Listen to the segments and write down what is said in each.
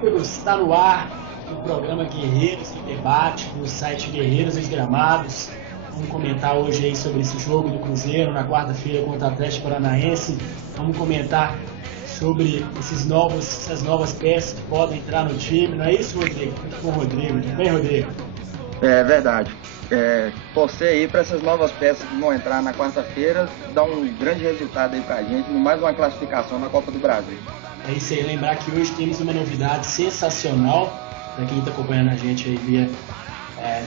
Está no ar o programa Guerreiros em Debate do site Guerreiros dos Gramados. Vamos comentar hoje aí sobre esse jogo do Cruzeiro na quarta-feira contra o Atlético Paranaense. Vamos comentar sobre essas novas peças que podem entrar no time. Não é isso, Rodrigo? Com o Rodrigo. Tudo bem, Rodrigo? É verdade. Torcer aí para essas novas peças que vão entrar na quarta-feira, dar um grande resultado aí pra gente, mais uma classificação na Copa do Brasil. É isso aí, lembrar que hoje temos uma novidade sensacional para quem está acompanhando a gente aí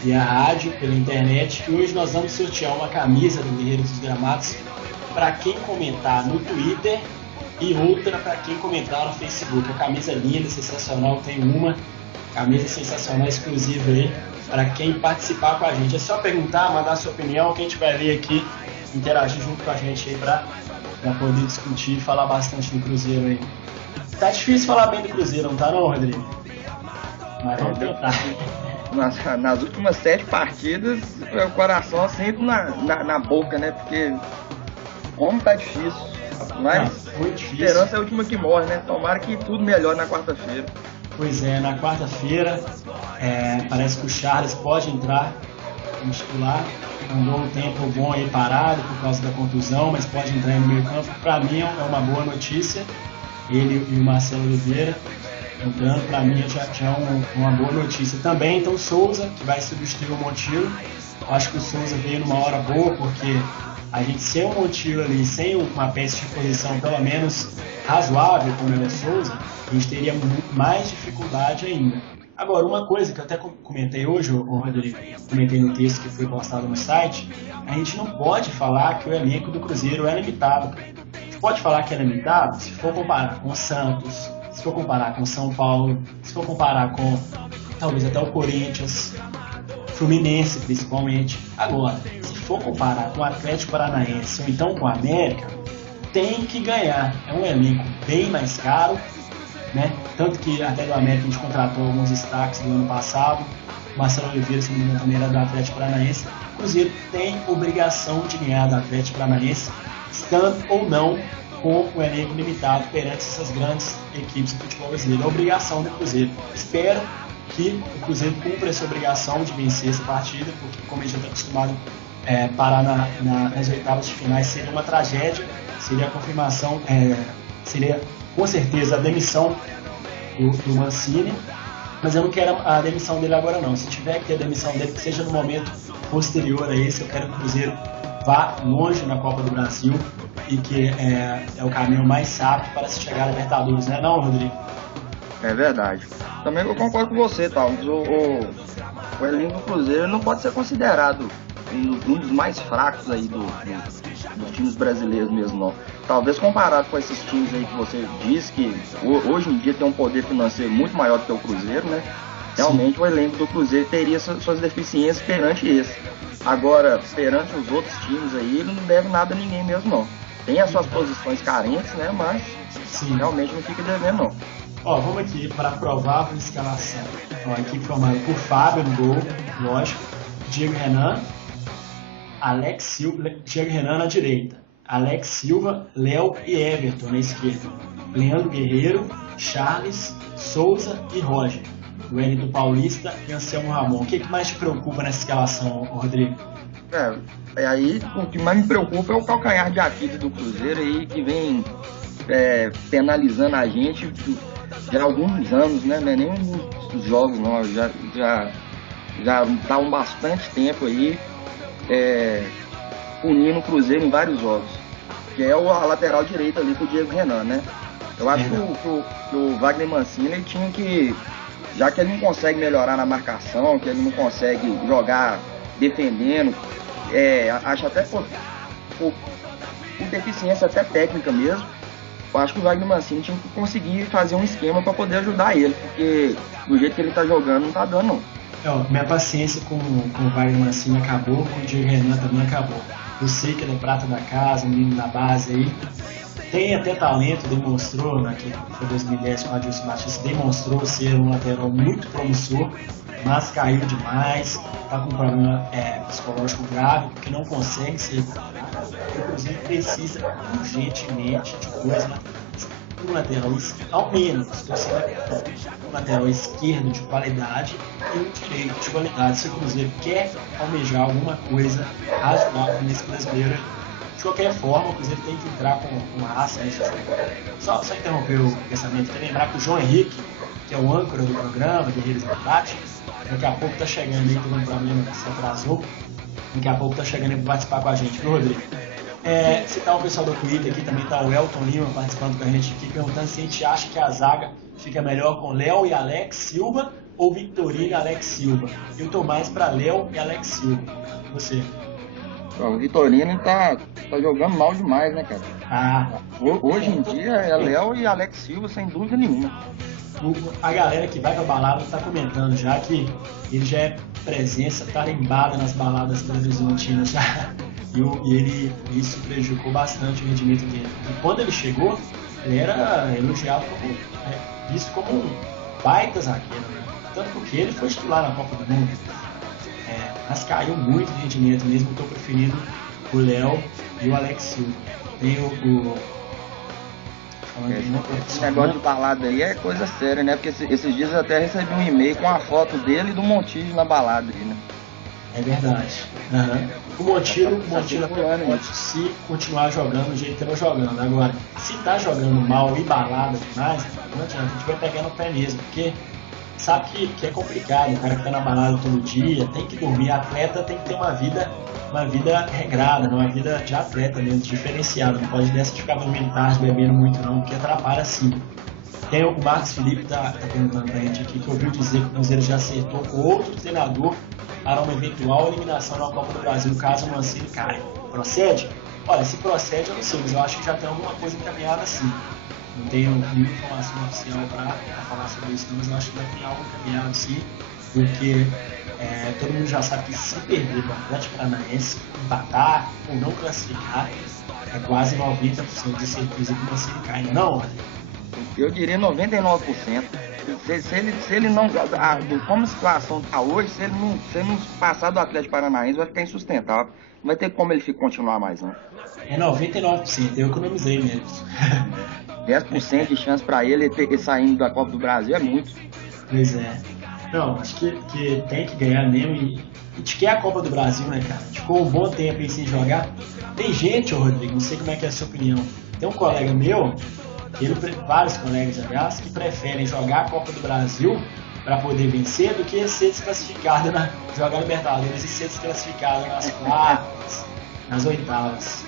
via rádio, pela internet, que hoje nós vamos sortear uma camisa do Guerreiros dos Gramados para quem comentar no Twitter e outra para quem comentar no Facebook. A camisa linda, sensacional, tem uma camisa sensacional exclusiva aí para quem participar com a gente. É só perguntar, mandar sua opinião, que a gente vai ler aqui, interagir junto com a gente aí para poder discutir e falar bastante do Cruzeiro aí. Tá difícil falar bem do Cruzeiro, não tá não, Rodrigo? Mas vamos tentar. Nas últimas 7 partidas, o coração sempre na boca, né? Porque como tá difícil. Mas a esperança é a última que morre, né? Tomara que tudo melhore na quarta-feira. Pois é, na quarta-feira parece que o Charles pode entrar no titular. Andou um tempo bom aí parado por causa da contusão, mas pode entrar no meio campo. Para mim é uma boa notícia. Ele e o Marcelo Oliveira entrando, para mim já é uma boa notícia. Também então Souza, que vai substituir o Montijo. Acho que o Souza veio numa hora boa, porque a gente sem o Montijo ali, sem uma peça de posição pelo menos razoável como é o Souza, a gente teria muito mais dificuldade ainda. Agora, uma coisa que eu até comentei hoje, Rodrigo, comentei no texto que foi postado no site, a gente não pode falar que o elenco do Cruzeiro é limitado. A gente pode falar que é limitado se for comparar com o Santos, se for comparar com o São Paulo, se for comparar com talvez até o Corinthians, Fluminense principalmente. Agora, se for comparar com o Atlético Paranaense ou então com o América, tem que ganhar. É um elenco bem mais caro, né? Tanto que até do América a gente contratou alguns destaques do ano passado. Marcelo Oliveira, se não me engano, também era do Atlético Paranaense. O Cruzeiro tem obrigação de ganhar do Atlético Paranaense, estando ou não com o elenco limitado perante essas grandes equipes do futebol brasileiro. É obrigação do Cruzeiro. Espero que o Cruzeiro cumpra essa obrigação de vencer essa partida, porque como a gente já está acostumado parar nas oitavas de finais, seria uma tragédia, seria a confirmação, seria com certeza a demissão do Mancini, mas eu não quero a demissão dele agora não. Se tiver que ter a demissão dele, que seja no momento posterior a esse. Eu quero que o Cruzeiro vá longe na Copa do Brasil e que é o caminho mais rápido para se chegar a Libertadores, não é não, Rodrigo? É verdade. Também eu concordo com você, Thales. O elenco do Cruzeiro não pode ser considerado um dos mais fracos aí dos times brasileiros mesmo, não. Talvez comparado com esses times aí que você disse que hoje em dia tem um poder financeiro muito maior do que o Cruzeiro, né? Realmente o elenco do Cruzeiro teria suas deficiências perante esse. Agora, perante os outros times aí, ele não deve nada a ninguém mesmo, não. Tem as suas posições carentes, né? Mas realmente não fica devendo, não. Vamos aqui para a provável escalação. A equipe formada por Fábio no gol, lógico, Diego Renan, Alex Silva, Diego Renan na direita, Alex Silva, Léo e Everton na esquerda, Leandro Guerreiro, Charles, Souza e Roger, Wellington Paulista e Anselmo Ramon. O que mais te preocupa nessa escalação, Rodrigo? Aí o que mais me preocupa é o calcanhar de Aquiles do Cruzeiro aí, que vem penalizando a gente já há alguns anos, né? Não é nem uns jogos, não. Já tá há bastante tempo aí punindo o Cruzeiro em vários jogos, que é a lateral direita ali com o Diego Renan, né? Eu acho que o Wagner Mancini ele tinha que, já que ele não consegue melhorar na marcação, que ele não consegue jogar defendendo, acho até por deficiência até técnica mesmo, eu acho que o Wagner Mancini tinha que conseguir fazer um esquema para poder ajudar ele, porque do jeito que ele tá jogando não tá dando não. Minha paciência com o Wagner Mancini acabou, com o Diego Renan também acabou. Eu sei que ele é prata da casa, menino da base aí. Tem até talento, demonstrou, naquele que foi 2010 com o Adilson Batista, demonstrou ser um lateral muito promissor, mas caiu demais, está com um problema psicológico grave, porque não consegue ser recuperado. Inclusive precisa urgentemente de coisa um lateral ao menos, um lateral esquerdo de qualidade e um direito de qualidade, se o Cruzeiro quer almejar alguma coisa razoável nesse brasileiro. De qualquer forma, o Cruzeiro tem que entrar com raça nesse jogo. Só interromper o pensamento, quer lembrar que o João Henrique, que é o âncora do programa, Guerreiros do Debate, daqui a pouco está chegando aí, teve um problema, se atrasou, daqui a pouco está chegando aí para participar com a gente, viu, Rodrigo? Citar o pessoal do Twitter aqui, também está o Elton Lima participando com a gente aqui, perguntando se a gente acha que a zaga fica melhor com Léo e Alex Silva ou Victorino e Alex Silva. Eu tô mais para Léo e Alex Silva. E você? O Vitorino tá jogando mal demais, né, cara? Hoje em dia é Léo e Alex Silva, sem dúvida nenhuma. A galera que vai pra balada tá comentando já que ele já é presença tarimbada nas baladas belo-horizontinas já. E isso prejudicou bastante o rendimento dele. E quando ele chegou, ele era elogiado como visto como um baita zagueiro, né? Tanto porque ele foi titular na Copa do Mundo. Mas caiu muito de rendimento mesmo. Estou preferindo o Léo e o Alex Silva. Tem esse negócio de balada aí é coisa séria, né? Porque esses dias eu até recebi um e-mail com a foto dele e do Montijo na balada aí, né? É verdade. O Montijo pode se continuar jogando do jeito que ele está jogando. Agora, se tá jogando mal e balada demais, não adianta, a gente vai pegar no pé mesmo, porque sabe que é complicado, o cara que tá na balada todo dia, tem que dormir, atleta tem que ter uma vida regrada, uma vida de atleta mesmo, diferenciada, não pode dessa de ficar dormindo tarde, bebendo muito não, porque atrapalha sim. Tem o Marcos Felipe tá perguntando pra gente aqui, que ouviu dizer que o Cruzeiro já acertou com outro treinador para uma eventual eliminação na Copa do Brasil, caso o Mancini caia. Procede? Olha, se procede eu não sei, mas eu acho que já tem alguma coisa encaminhada assim. Não tenho nenhuma informação oficial para falar sobre isso, mas eu acho que vai ter algo encaminhado sim, porque todo mundo já sabe que se perder para o Atlético Paranaense, empatar ou não classificar, é quase 90% de certeza que você cai, não? Eu diria 99%. Se ele não, como a situação está hoje, se ele não passar do Atlético Paranaense, vai ficar insustentável. Não vai ter como ele continuar mais, não. É 99%, eu economizei mesmo. 10% de chance para ele saindo da Copa do Brasil é muito. Pois é. Não, acho que tem que ganhar mesmo. E a gente quer a Copa do Brasil, né, cara? A gente ficou um bom tempo aí sem jogar. Tem gente, Rodrigo, não sei como é que é a sua opinião. Tem um colega meu, vários colegas, aliás, que preferem jogar a Copa do Brasil para poder vencer do que ser desclassificado jogar Libertadores e ser desclassificado nas quartas, nas oitavas.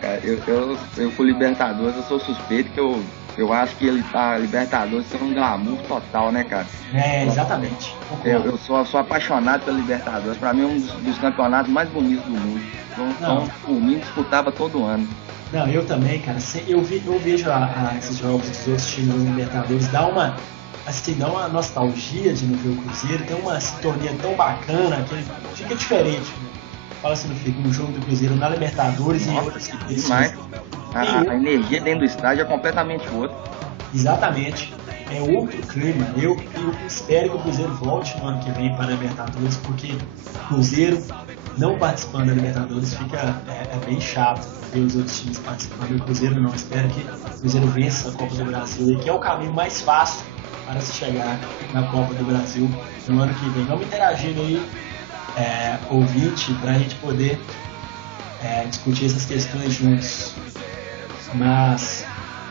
Cara, eu fui Libertadores, eu sou suspeito que eu acho que ele tá Libertadores tem um glamour total, né, cara? Exatamente. Eu sou apaixonado pela Libertadores, pra mim é um dos campeonatos mais bonitos do mundo. Então, por mim, disputava todo ano. Não, eu também, cara. Eu vejo esses jogos dos outros times da Libertadores, dá uma nostalgia de não ver o Cruzeiro, tem uma sintonia tão bacana que fica diferente. Fala assim, no jogo do Cruzeiro na Libertadores e outras demais. A energia dentro do estádio é completamente outra. Exatamente. É outro clima. Eu espero que o Cruzeiro volte no ano que vem para a Libertadores, porque o Cruzeiro não participando da Libertadores é bem chato ver os outros times participando. E o Cruzeiro não. Espero que o Cruzeiro vença a Copa do Brasil, que é o caminho mais fácil para se chegar na Copa do Brasil no ano que vem. Vamos interagindo aí, ouvinte, para a gente poder discutir essas questões juntos. Mas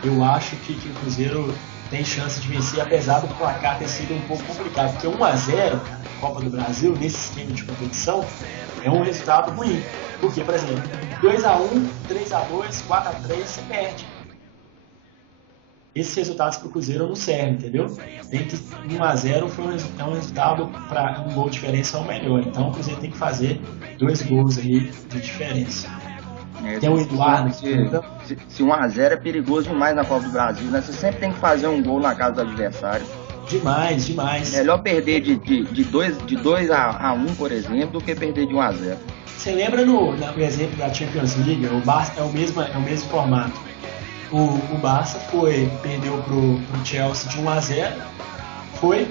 eu acho que o Cruzeiro tem chance de vencer, apesar do placar ter sido um pouco complicado, porque 1-0 na Copa do Brasil, nesse esquema de competição, é um resultado ruim. Porque, por exemplo, 2-1, 3-2, 4-3, você perde. Esses resultados para o Cruzeiro não servem, entendeu? Tem que 1-0 foi um resultado para um gol de diferença ou melhor. Então o Cruzeiro tem que fazer 2 gols aí de diferença. Tem o Eduardo. Se 1-0 é perigoso demais na Copa do Brasil, né? Você sempre tem que fazer um gol na casa do adversário. Demais, demais. Melhor perder de 2-1, por exemplo, do que perder de 1-0. Você lembra no exemplo da Champions League, o Barça é o mesmo formato. O Barça perdeu pro Chelsea de 1-0,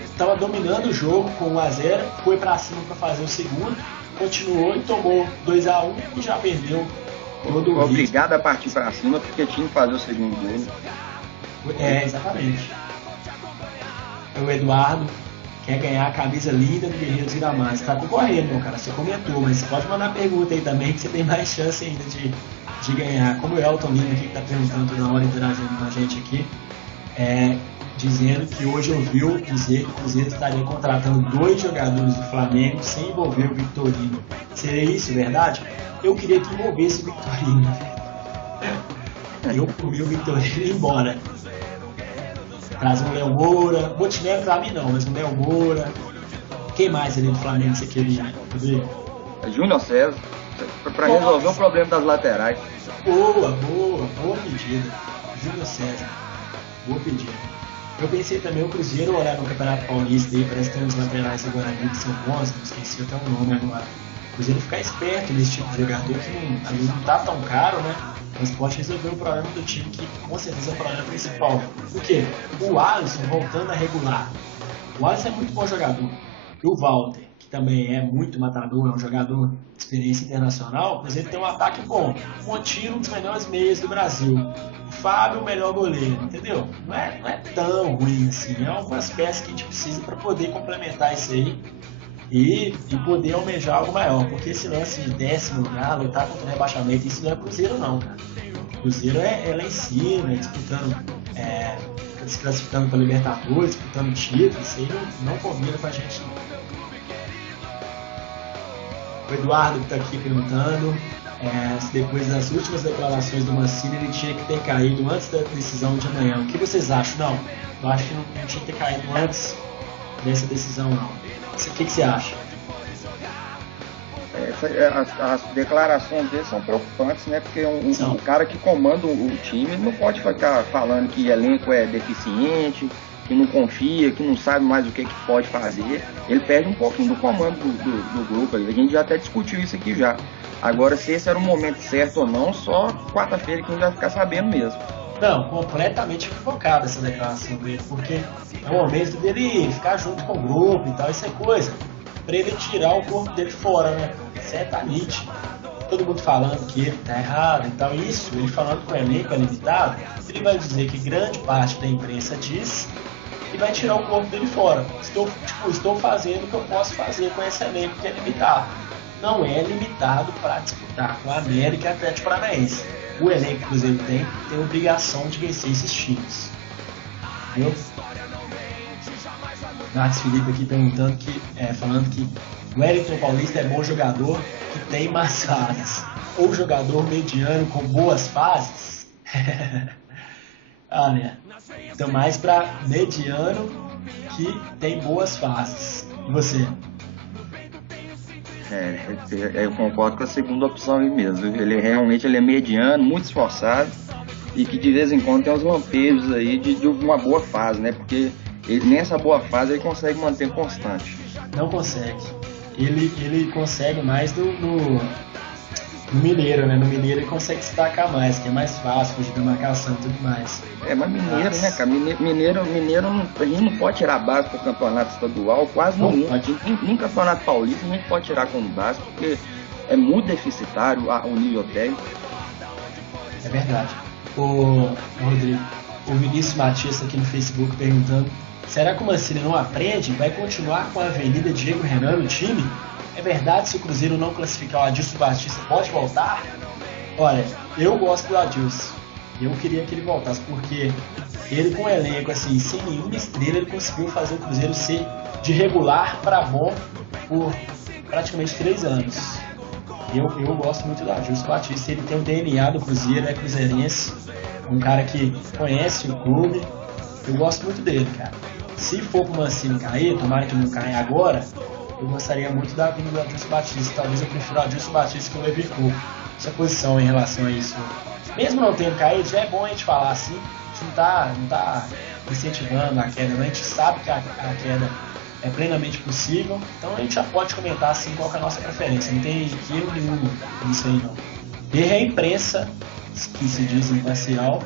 estava dominando o jogo com 1-0, foi para cima para fazer o segundo, continuou e tomou 2-1 e já perdeu todo o obrigado a partir para cima porque tinha que fazer o segundo gol. Exatamente. O Eduardo quer ganhar a camisa linda do Guerreiros Iramar. Você tá concorrendo, meu cara. Você comentou, mas você pode mandar pergunta aí também, que você tem mais chance ainda de ganhar. Como o Elton Lima aqui, que tá perguntando toda hora, interagindo com a gente aqui, dizendo que hoje ouviu dizer que o Cruzeiro estaria contratando 2 jogadores do Flamengo sem envolver o Victorino. Seria isso, verdade? Eu queria que envolvesse o Victorino. Eu comi o Victorino ir embora. Traz um Léo Moura. Botinero pra mim não, mas um Léo Moura. Quem mais ali do Flamengo você queria, Rodrigo? Júnior César, pra resolver o problema das laterais. Boa pedida. Júnior César. Boa pedida. Eu pensei também o Cruzeiro olhar no Campeonato Paulista aí, parece que tem uns laterais agora ali que são bons, não esqueci até o nome agora. O Cruzeiro ficar esperto nesse tipo de jogador que não tá tão caro, né? Mas pode resolver o problema do time, que com certeza é o problema principal. Por quê? O Alisson voltando a regular. O Alisson é muito bom jogador. E o Walter, que também é muito matador, é um jogador de experiência internacional, mas ele tem um ataque bom. O Montino, um dos melhores meias do Brasil. O Fábio, o melhor goleiro, entendeu? Não é tão ruim assim. É algumas peças que a gente precisa para poder complementar isso aí e poder almejar algo maior. Porque esse lance de 10º lugar, lutar contra o rebaixamento, isso não é Cruzeiro não, cara. Cruzeiro é lá em cima, disputando, se classificando para Libertadores, disputando títulos, isso aí não combina com a gente não. O Eduardo que está aqui perguntando se depois das últimas declarações do Mancini ele tinha que ter caído antes da decisão de amanhã. O que vocês acham? Não, eu acho que não tinha que ter caído antes dessa decisão não. O que você acha? As declarações dele são preocupantes, né? Porque um cara que comanda o time não pode ficar falando que elenco é deficiente, que não confia, que não sabe mais o que pode fazer. Ele perde um pouquinho do comando do grupo. A gente já até discutiu isso aqui já. Agora, se esse era o momento certo ou não, só quarta-feira que a gente vai ficar sabendo mesmo. Não, completamente equivocada essa declaração dele, porque é o momento dele ficar junto com o grupo e tal, isso é coisa pra ele tirar o corpo dele fora, né? Certamente. Todo mundo falando que ele tá errado e tal, isso, ele falando que o elenco é limitado, ele vai dizer que grande parte da imprensa diz e vai tirar o corpo dele fora. Estou fazendo o que eu posso fazer com esse elenco que é limitado. Não é limitado para disputar com a América e a Atlético Paranaense. O elenco que o Cruzeiro tem a obrigação de vencer esses times. Entendeu? Marcos Felipe aqui perguntando falando que o Wellington Paulista é bom jogador que tem más fases. Ou jogador mediano com boas fases. Olha, então mais para mediano que tem boas fases. E você? Eu concordo com a segunda opção aí mesmo. Ele é mediano, muito esforçado e que de vez em quando tem uns lampejos aí de uma boa fase, né? Porque nessa boa fase ele consegue manter constante. Não consegue. Ele consegue mais no Mineiro, né? No Mineiro ele consegue destacar mais, que é mais fácil, fugir da marcação e tudo mais. Mas Mineiro, né, cara? Mineiro a gente não pode tirar base pro campeonato estadual, quase nenhum. Nem campeonato paulista a gente pode tirar como base, porque é muito deficitário o nível técnico. É verdade. O Rodrigo, o Vinícius Matias aqui no Facebook perguntando: será que o Mancini não aprende? Vai continuar com a Avenida Diego Renan no time? É verdade, se o Cruzeiro não classificar o Adilson Batista, pode voltar? Olha, eu gosto do Adilson. Eu queria que ele voltasse, porque ele com o elenco assim, sem nenhuma estrela, ele conseguiu fazer o Cruzeiro ser de regular para bom por praticamente 3 anos. Eu gosto muito do Adilson Batista, ele tem o DNA do Cruzeiro, é cruzeirense, um cara que conhece o clube. Eu gosto muito dele, cara. Se for pro Mancini cair, tomara que não caia agora, eu gostaria muito da vinda do Adilson Batista. Talvez eu prefira o Adilson Batista que o Levi Coupe. Essa posição em relação a isso. Mesmo não tendo caído, já é bom a gente falar assim. A gente não tá incentivando a queda, a gente sabe que a queda é plenamente possível. Então a gente já pode comentar assim qual que é a nossa preferência. Não tem erro nenhum nisso aí não. E a imprensa, que se diz imparcial,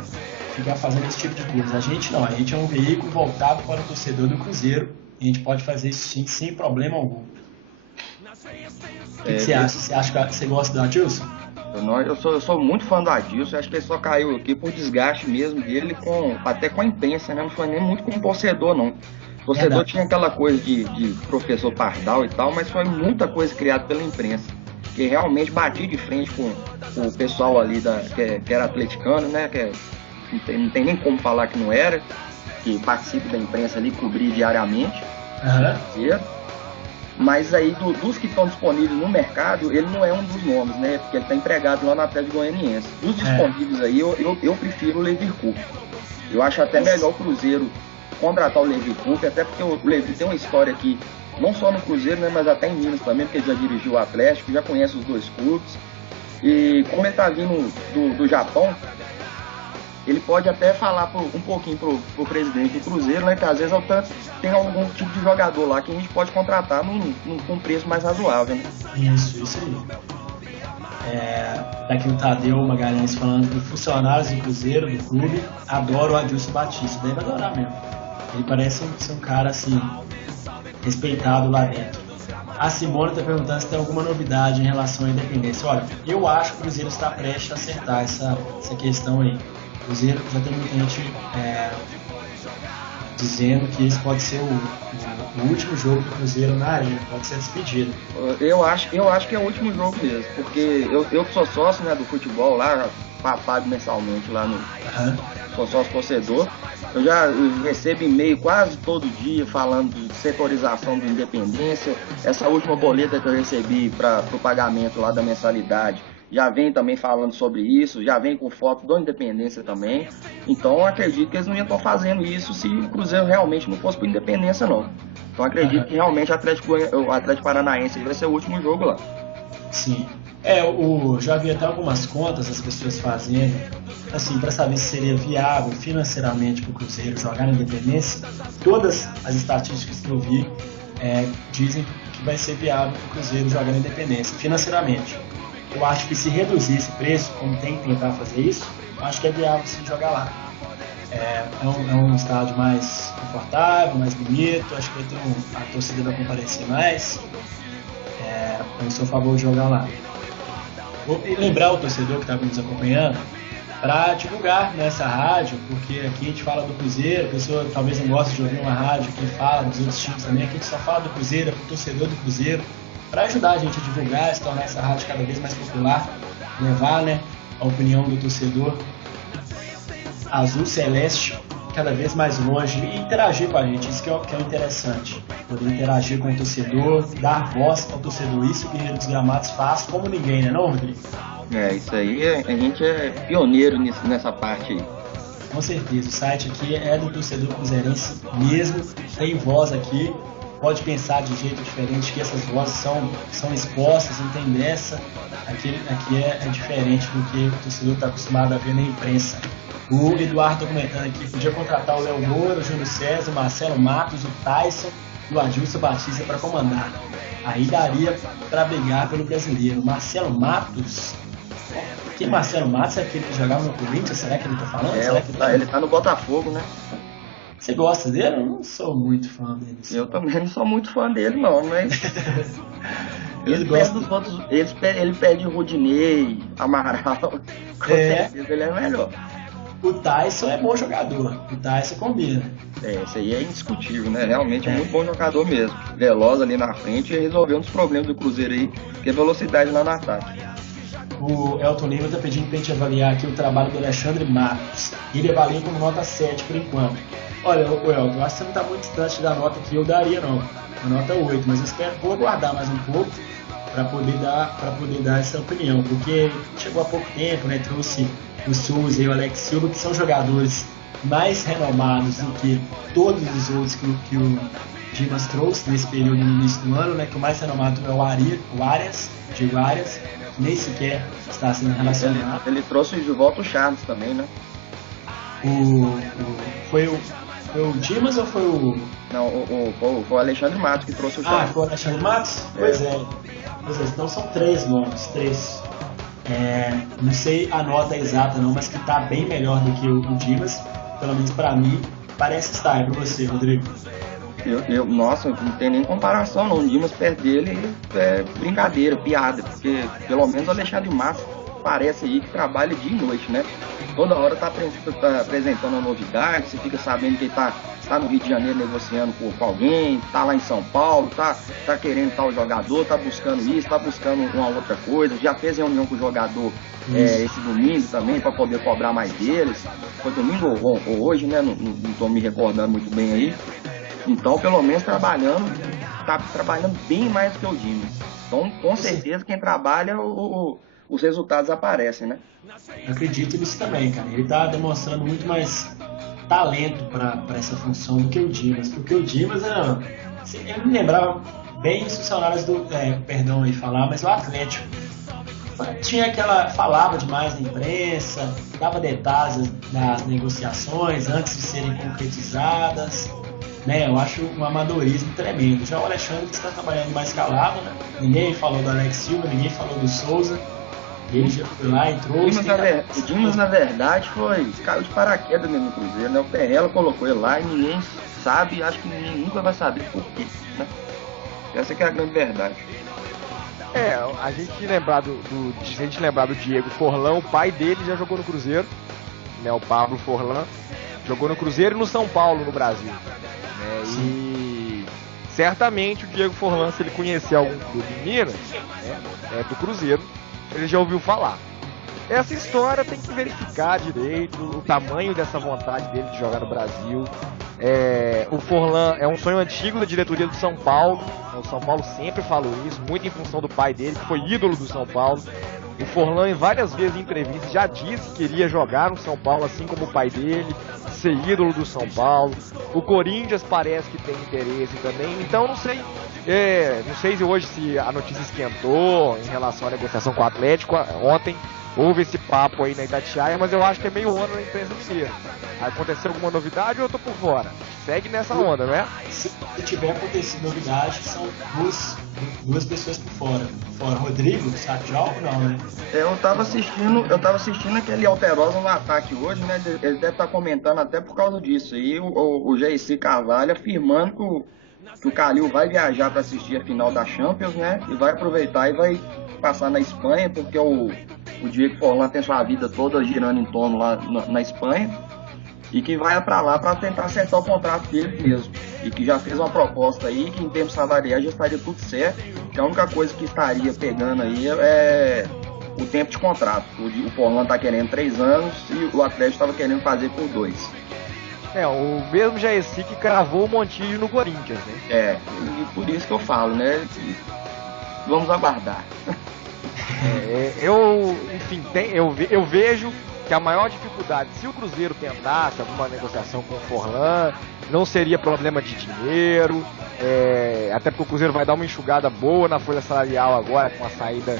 ficar fazendo esse tipo de coisa. A gente não, a gente é um veículo voltado para o torcedor do Cruzeiro. E a gente pode fazer isso sim, sem problema algum. O que você acha? Você acha que você gosta do Adilson? Eu sou muito fã do Adilson, acho que ele só caiu aqui por desgaste mesmo dele, até com a imprensa, né? Não foi nem muito com o torcedor, não. O torcedor tinha aquela coisa de professor Pardal e tal, mas foi muita coisa criada pela imprensa, que realmente batia de frente com o pessoal ali que era atleticano, né? Não tem nem como falar que não era, que participa da imprensa ali, cobrir diariamente. Mas aí, dos que estão disponíveis no mercado, ele não é um dos nomes, né? Porque ele está empregado lá na Atlético Goianiense. Dos disponíveis aí, eu prefiro o Levi Coupe. Eu acho até melhor o Cruzeiro contratar o Levi Coupe, até porque o Levi tem uma história aqui, não só no Cruzeiro, né? Mas até em Minas também, porque ele já dirigiu o Atlético, já conhece os dois clubes. E como ele está vindo do Japão, ele pode até falar um pouquinho pro presidente do Cruzeiro, né? Que às vezes tem algum tipo de jogador lá que a gente pode contratar com um preço mais razoável, né? Isso aí. Daqui o Tadeu Magalhães falando que funcionários do Cruzeiro, do clube, adoro o Adilson Batista. Deve adorar mesmo. Ele parece ser um cara assim, respeitado lá dentro. A Simone está perguntando se tem alguma novidade em relação à independência. Olha, eu acho que o Cruzeiro está prestes a acertar essa questão aí. O Cruzeiro já tem muita gente dizendo que esse pode ser o último jogo do Cruzeiro na arena, pode ser despedido. Eu acho que é o último jogo mesmo, porque eu que sou sócio, né, do futebol lá, pago mensalmente lá no... Sou sócio torcedor. Eu já recebo e-mail quase todo dia falando de setorização do Independência. Essa última boleta que eu recebi para o pagamento lá da mensalidade já vem também falando sobre isso, já vem com foto do Independência também. Então eu acredito que eles não iam estar fazendo isso se o Cruzeiro realmente não fosse para Independência, não. Então eu acredito que realmente o Atlético Paranaense vai ser o último jogo lá. Sim. Já vi até algumas contas as pessoas fazendo, assim, para saber se seria viável financeiramente para o Cruzeiro jogar na Independência. Todas as estatísticas que eu vi dizem que vai ser viável para o Cruzeiro jogar na Independência financeiramente. Eu acho que se reduzir esse preço, como tem que tentar fazer isso, eu acho que é viável sim jogar lá. É um estádio mais confortável, mais bonito, acho que a torcida vai comparecer mais. Eu sou a favor de jogar lá. Vou lembrar o torcedor que está nos acompanhando para divulgar nessa rádio, porque aqui a gente fala do Cruzeiro, a pessoa talvez não goste de ouvir uma rádio que fala dos outros times também, aqui a gente só fala do Cruzeiro, é para o torcedor do Cruzeiro, para ajudar a gente a divulgar, se tornar essa rádio cada vez mais popular, levar, né, a opinião do torcedor azul celeste cada vez mais longe e interagir com a gente, isso que é o interessante, poder interagir com o torcedor, dar voz ao torcedor, isso que o Guerreiro dos Gramados faz como ninguém, né, não, Rodrigo? Isso aí, a gente é pioneiro nessa parte aí. Com certeza, o site aqui é do torcedor cruzeirense mesmo, tem voz aqui, pode pensar de jeito diferente, que essas vozes são expostas, não tem dessa, aqui é diferente do que o torcedor está acostumado a ver na imprensa. O Eduardo comentando aqui, podia contratar o Léo Moura, o Júlio César, o Marcelo Matos, o Tyson e o Adilson Batista para comandar. Aí daria para brigar pelo brasileiro. Marcelo Matos? Que Marcelo Matos é aquele que jogava no Corinthians? Será que ele tá falando? Ele tá no Botafogo, né? Você gosta dele? Eu não sou muito fã dele. Eu também não sou muito fã dele, não, mas... Ele pede Rudinei, Amaral, com certeza ele é melhor. O Tyson é bom jogador, o Tyson combina. Isso aí é indiscutível, né? Realmente é muito bom jogador mesmo. Veloz ali na frente e resolveu um dos problemas do Cruzeiro aí, que é velocidade lá no ataque. O Elton Lima está pedindo para a gente avaliar aqui o trabalho do Alexandre Matos. Ele avalia como nota 7 por enquanto. Olha, o Elton, eu acho que você não está muito distante da nota que eu daria, não. A nota 8, mas eu vou aguardar mais um pouco para poder dar essa opinião, porque chegou há pouco tempo, né? Trouxe o Souza e o Alex Silva, que são jogadores mais renomados do que todos os outros que o Dimas trouxe nesse período no início do ano, né? Que o mais renomado é o Arias, Diego Arias, que nem sequer está sendo relacionado. Ele trouxe de volta o Charles também, né? Foi o Dimas ou foi o... Não, foi o Alexandre Matos que trouxe o Charles. Foi o Alexandre Matos? Pois é. Então são 3 nomes, 3. Não sei a nota exata não, mas que está bem melhor do que o Dimas, pelo menos para mim, parece estar. É para você, Rodrigo? Nossa, não tem nem comparação não. O Dimas perto dele é brincadeira, piada, porque pelo menos o Alexandre Matos parece aí que trabalha dia e noite, né? Toda hora tá apresentando uma novidade, você fica sabendo que ele tá no Rio de Janeiro negociando com alguém, tá lá em São Paulo, tá querendo tal jogador, tá buscando isso, tá buscando uma outra coisa, já fez reunião com o jogador esse domingo também para poder cobrar mais deles. Foi domingo ou hoje, né? Não tô me recordando muito bem aí. Então, pelo menos tá trabalhando bem mais do que o Dimas. Então, com certeza, quem trabalha, os resultados aparecem, né? Eu acredito nisso também, cara. Ele tá demonstrando muito mais talento para essa função do que o Dimas. Porque o Dimas era... Eu me lembrava bem os funcionários do... perdão aí falar, mas o Atlético. Tinha falava demais na imprensa, dava detalhes das negociações antes de serem concretizadas, né? Eu acho um amadorismo tremendo. Já o Alexandre que está trabalhando mais calado, né? Ninguém falou do Alex Silva, ninguém falou do Souza. Ele já foi lá, entrou. O Dimas, na verdade, caiu de paraquedas mesmo no Cruzeiro, né? O Perrella colocou ele lá e ninguém sabe, acho que ninguém nunca vai saber por quê, né? Essa que é a grande verdade. A gente lembrar do Diego Forlan, o pai dele já jogou no Cruzeiro, né? O Pablo Forlan jogou no Cruzeiro e no São Paulo, no Brasil, né? E certamente o Diego Forlan, se ele conhecer algum clube de Minas, né, do Cruzeiro, ele já ouviu falar. Essa história tem que verificar direito o tamanho dessa vontade dele de jogar no Brasil. O Forlan é um sonho antigo da diretoria do São Paulo. O São Paulo sempre falou isso, muito em função do pai dele, que foi ídolo do São Paulo. O Forlan, em várias vezes em entrevistas, já disse que queria jogar no São Paulo, assim como o pai dele, ser ídolo do São Paulo. O Corinthians parece que tem interesse também, então não sei se hoje se a notícia esquentou em relação à negociação com o Atlético. Ontem houve esse papo aí na Itatiaia, mas eu acho que é meio onda na imprensa inteira. Aconteceu alguma novidade ou eu tô por fora? Segue nessa onda, não é? Se tiver acontecido novidade, são duas pessoas por fora. Fora Rodrigo, sabe de algo não, né? Eu tava assistindo aquele Alterosa no ataque hoje, né? Ele deve estar comentando até por causa disso. E o Jaircy Carvalho afirmando que o Calil vai viajar para assistir a final da Champions, né? E vai aproveitar e vai passar na Espanha, porque o Diego Forlan tem sua vida toda girando em torno lá na Espanha. E que vai para lá para tentar acertar o contrato dele mesmo. E que já fez uma proposta aí, que em termos salariais já estaria tudo certo. Que a única coisa que estaria pegando aí é o tempo de contrato. O Forlan tá querendo 3 anos e o Atlético estava querendo fazer por 2. O mesmo Jaircy que cravou o Montijo no Corinthians, né? E por isso que eu falo, né? Vamos aguardar. Eu vejo que a maior dificuldade, se o Cruzeiro tentasse alguma negociação com o Forlan, não seria problema de dinheiro, até porque o Cruzeiro vai dar uma enxugada boa na folha salarial agora, com a saída,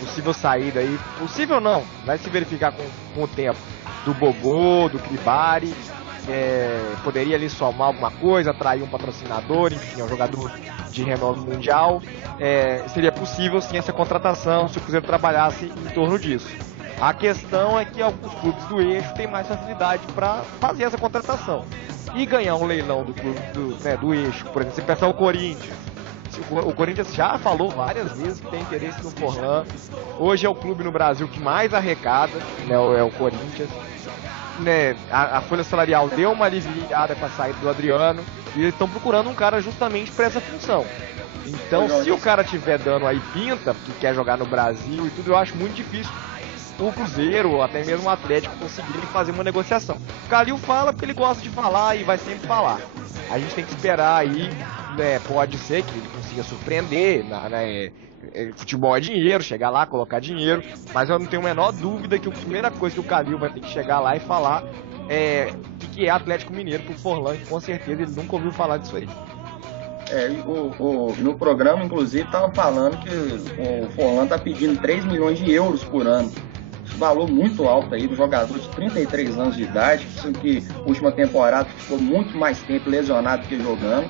possível saída aí, possível não, vai se verificar com o tempo, do Bobô, do Cribari, poderia ali somar alguma coisa, atrair um patrocinador, enfim, um jogador de renome mundial, seria possível sim essa contratação se o Cruzeiro trabalhasse em torno disso. A questão é que alguns clubes do eixo têm mais facilidade para fazer essa contratação e ganhar um leilão do clube do eixo. Por exemplo, você pensar o Corinthians. O Corinthians já falou várias vezes que tem interesse no Forlan. Hoje é o clube no Brasil que mais arrecada, né, é o Corinthians. Né, a folha salarial deu uma aliviada com a saída do Adriano e eles estão procurando um cara justamente para essa função. Então, se o cara tiver dando aí pinta, que quer jogar no Brasil e tudo, eu acho muito difícil o Cruzeiro ou até mesmo o Atlético conseguirem fazer uma negociação. O Calil fala porque ele gosta de falar e vai sempre falar. A gente tem que esperar aí, né, pode ser que ele consiga surpreender, futebol é dinheiro, chegar lá, colocar dinheiro, mas eu não tenho a menor dúvida que a primeira coisa que o Calil vai ter que chegar lá e falar o que é Atlético Mineiro pro Forlan, que com certeza ele nunca ouviu falar disso aí. No programa, inclusive, estava falando que o Forlan está pedindo 3 milhões de euros por ano. Esse valor muito alto aí do jogador de 33 anos de idade, que última temporada ficou muito mais tempo lesionado que jogando.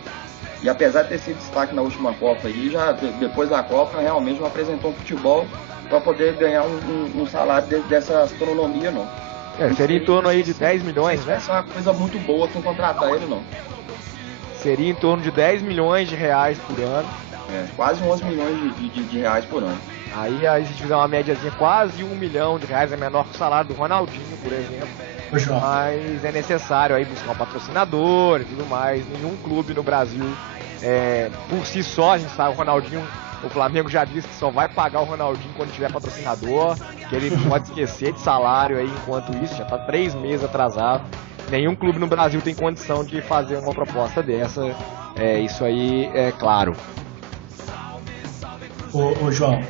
E apesar de ter sido destaque na última Copa aí, já depois da Copa realmente não apresentou um futebol para poder ganhar um salário dessa astronomia, não. Seria em torno aí de 10 milhões, né? Essa é uma coisa muito boa quem contratar ele, não. Seria em torno de 10 milhões de reais por ano. Quase 11 milhões de reais por ano. Aí a gente fizer uma médiazinha, quase R$1 milhão é menor que o salário do Ronaldinho, por exemplo. Mas é necessário aí buscar um patrocinador e tudo mais. Nenhum clube no Brasil, por si só, a gente sabe, o Ronaldinho, o Flamengo já disse que só vai pagar o Ronaldinho quando tiver patrocinador, que ele não pode esquecer de salário aí enquanto isso, já tá 3 meses atrasado. Nenhum clube no Brasil tem condição de fazer uma proposta dessa, isso aí é claro. Ô João,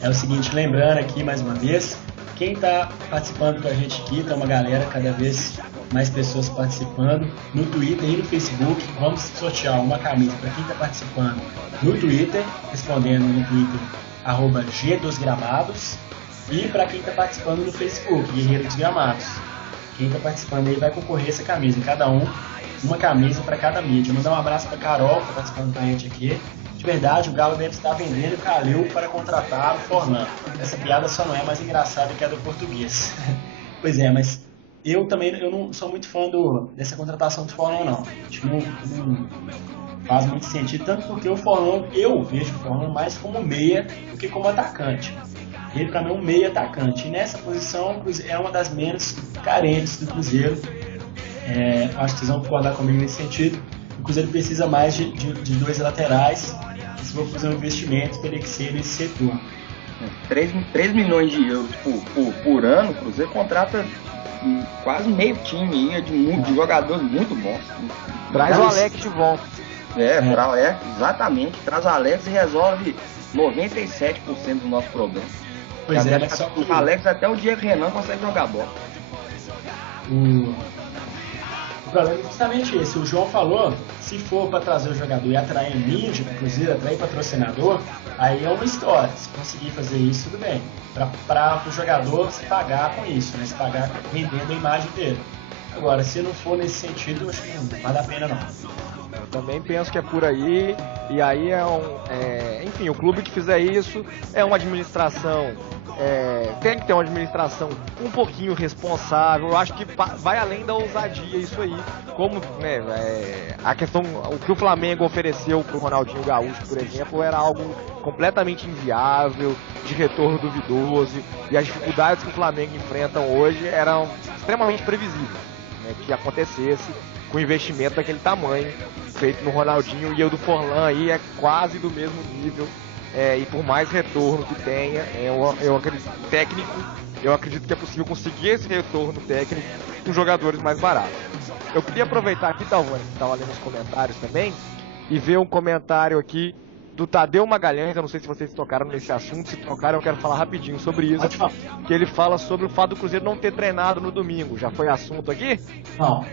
é o seguinte, lembrando aqui mais uma vez, quem está participando com a gente aqui, tá uma galera, cada vez mais pessoas participando no Twitter e no Facebook. Vamos sortear uma camisa para quem está participando no Twitter, respondendo no Twitter @G2Gramados, e para quem está participando no Facebook, Guerreiro dos Gramados. Quem está participando aí vai concorrer essa camisa, cada um uma camisa para cada mídia. Mandar um abraço para Carol, que está participando com a gente aqui. De verdade, o Galo deve estar vendendo o Calil para contratar o Forlan. Essa piada só não é mais engraçada que a do português. Pois é, mas eu não sou muito fã dessa contratação do Forlan, não. Acho que não faz muito sentido, tanto porque o Forlan, eu vejo o Forlan mais como meia do que como atacante. Ele, para mim, é um meia atacante. E nessa posição, é uma das menos carentes do Cruzeiro. Acho que vocês vão concordar comigo nesse sentido. O Cruzeiro precisa mais de 2 laterais. E se for fazer um investimento, teria que ser nesse setor. 3 milhões de euros por ano, o Cruzeiro contrata quase meio time de jogadores muito bons. Traz o Alex de volta. Exatamente. Traz o Alex e resolve 97% do nosso problema. Pois mas só que o Alex, até o Diego Renan consegue jogar bola. O problema é justamente esse. O João falou, se for para trazer o jogador e atrair mídia para o Cruzeiro, atrair patrocinador, aí é uma história. Se conseguir fazer isso, tudo bem. Para o jogador se pagar com isso, né? Se pagar vendendo a imagem dele. Agora, se não for nesse sentido, acho que não vale a pena, não. Eu também penso que é por aí, e aí enfim, o clube que fizer isso é uma administração, tem que ter uma administração um pouquinho responsável. Eu acho que vai além da ousadia isso aí, como a questão, o que o Flamengo ofereceu para o Ronaldinho Gaúcho, por exemplo, era algo completamente inviável, de retorno duvidoso, e as dificuldades que o Flamengo enfrenta hoje eram extremamente previsíveis, né, que acontecesse com investimento daquele tamanho feito no Ronaldinho, e o do Forlan aí é quase do mesmo nível, e por mais retorno que tenha, eu acredito que é possível conseguir esse retorno técnico com jogadores mais baratos. Eu queria aproveitar aqui, Talvani, que estava lendo os comentários também, e ver um comentário aqui do Tadeu Magalhães. Eu não sei se vocês tocaram nesse assunto. Se tocaram, eu quero falar rapidinho sobre isso. Que ele fala sobre o fato do Cruzeiro não ter treinado no domingo. Já foi assunto aqui? Não.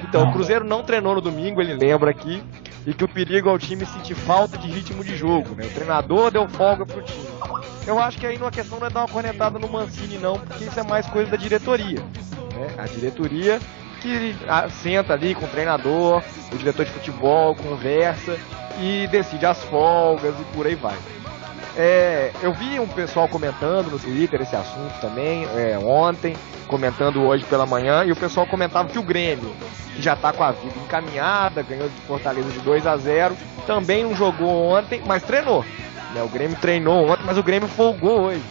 Então, o Cruzeiro não treinou no domingo, ele lembra aqui, e que o perigo é o time sentir falta de ritmo de jogo, né? O treinador deu folga pro time. Eu acho que aí a questão não é dar uma cornetada no Mancini, não, porque isso é mais coisa da diretoria, né? A diretoria que senta ali com o treinador, o diretor de futebol, conversa e decide as folgas e por aí vai. Eu vi um pessoal comentando no Twitter esse assunto também, ontem, comentando hoje pela manhã, e o pessoal comentava que o Grêmio, que já está com a vida encaminhada, ganhou de Fortaleza de 2-0, também não jogou ontem, mas treinou. Né? O Grêmio treinou ontem, mas o Grêmio folgou hoje.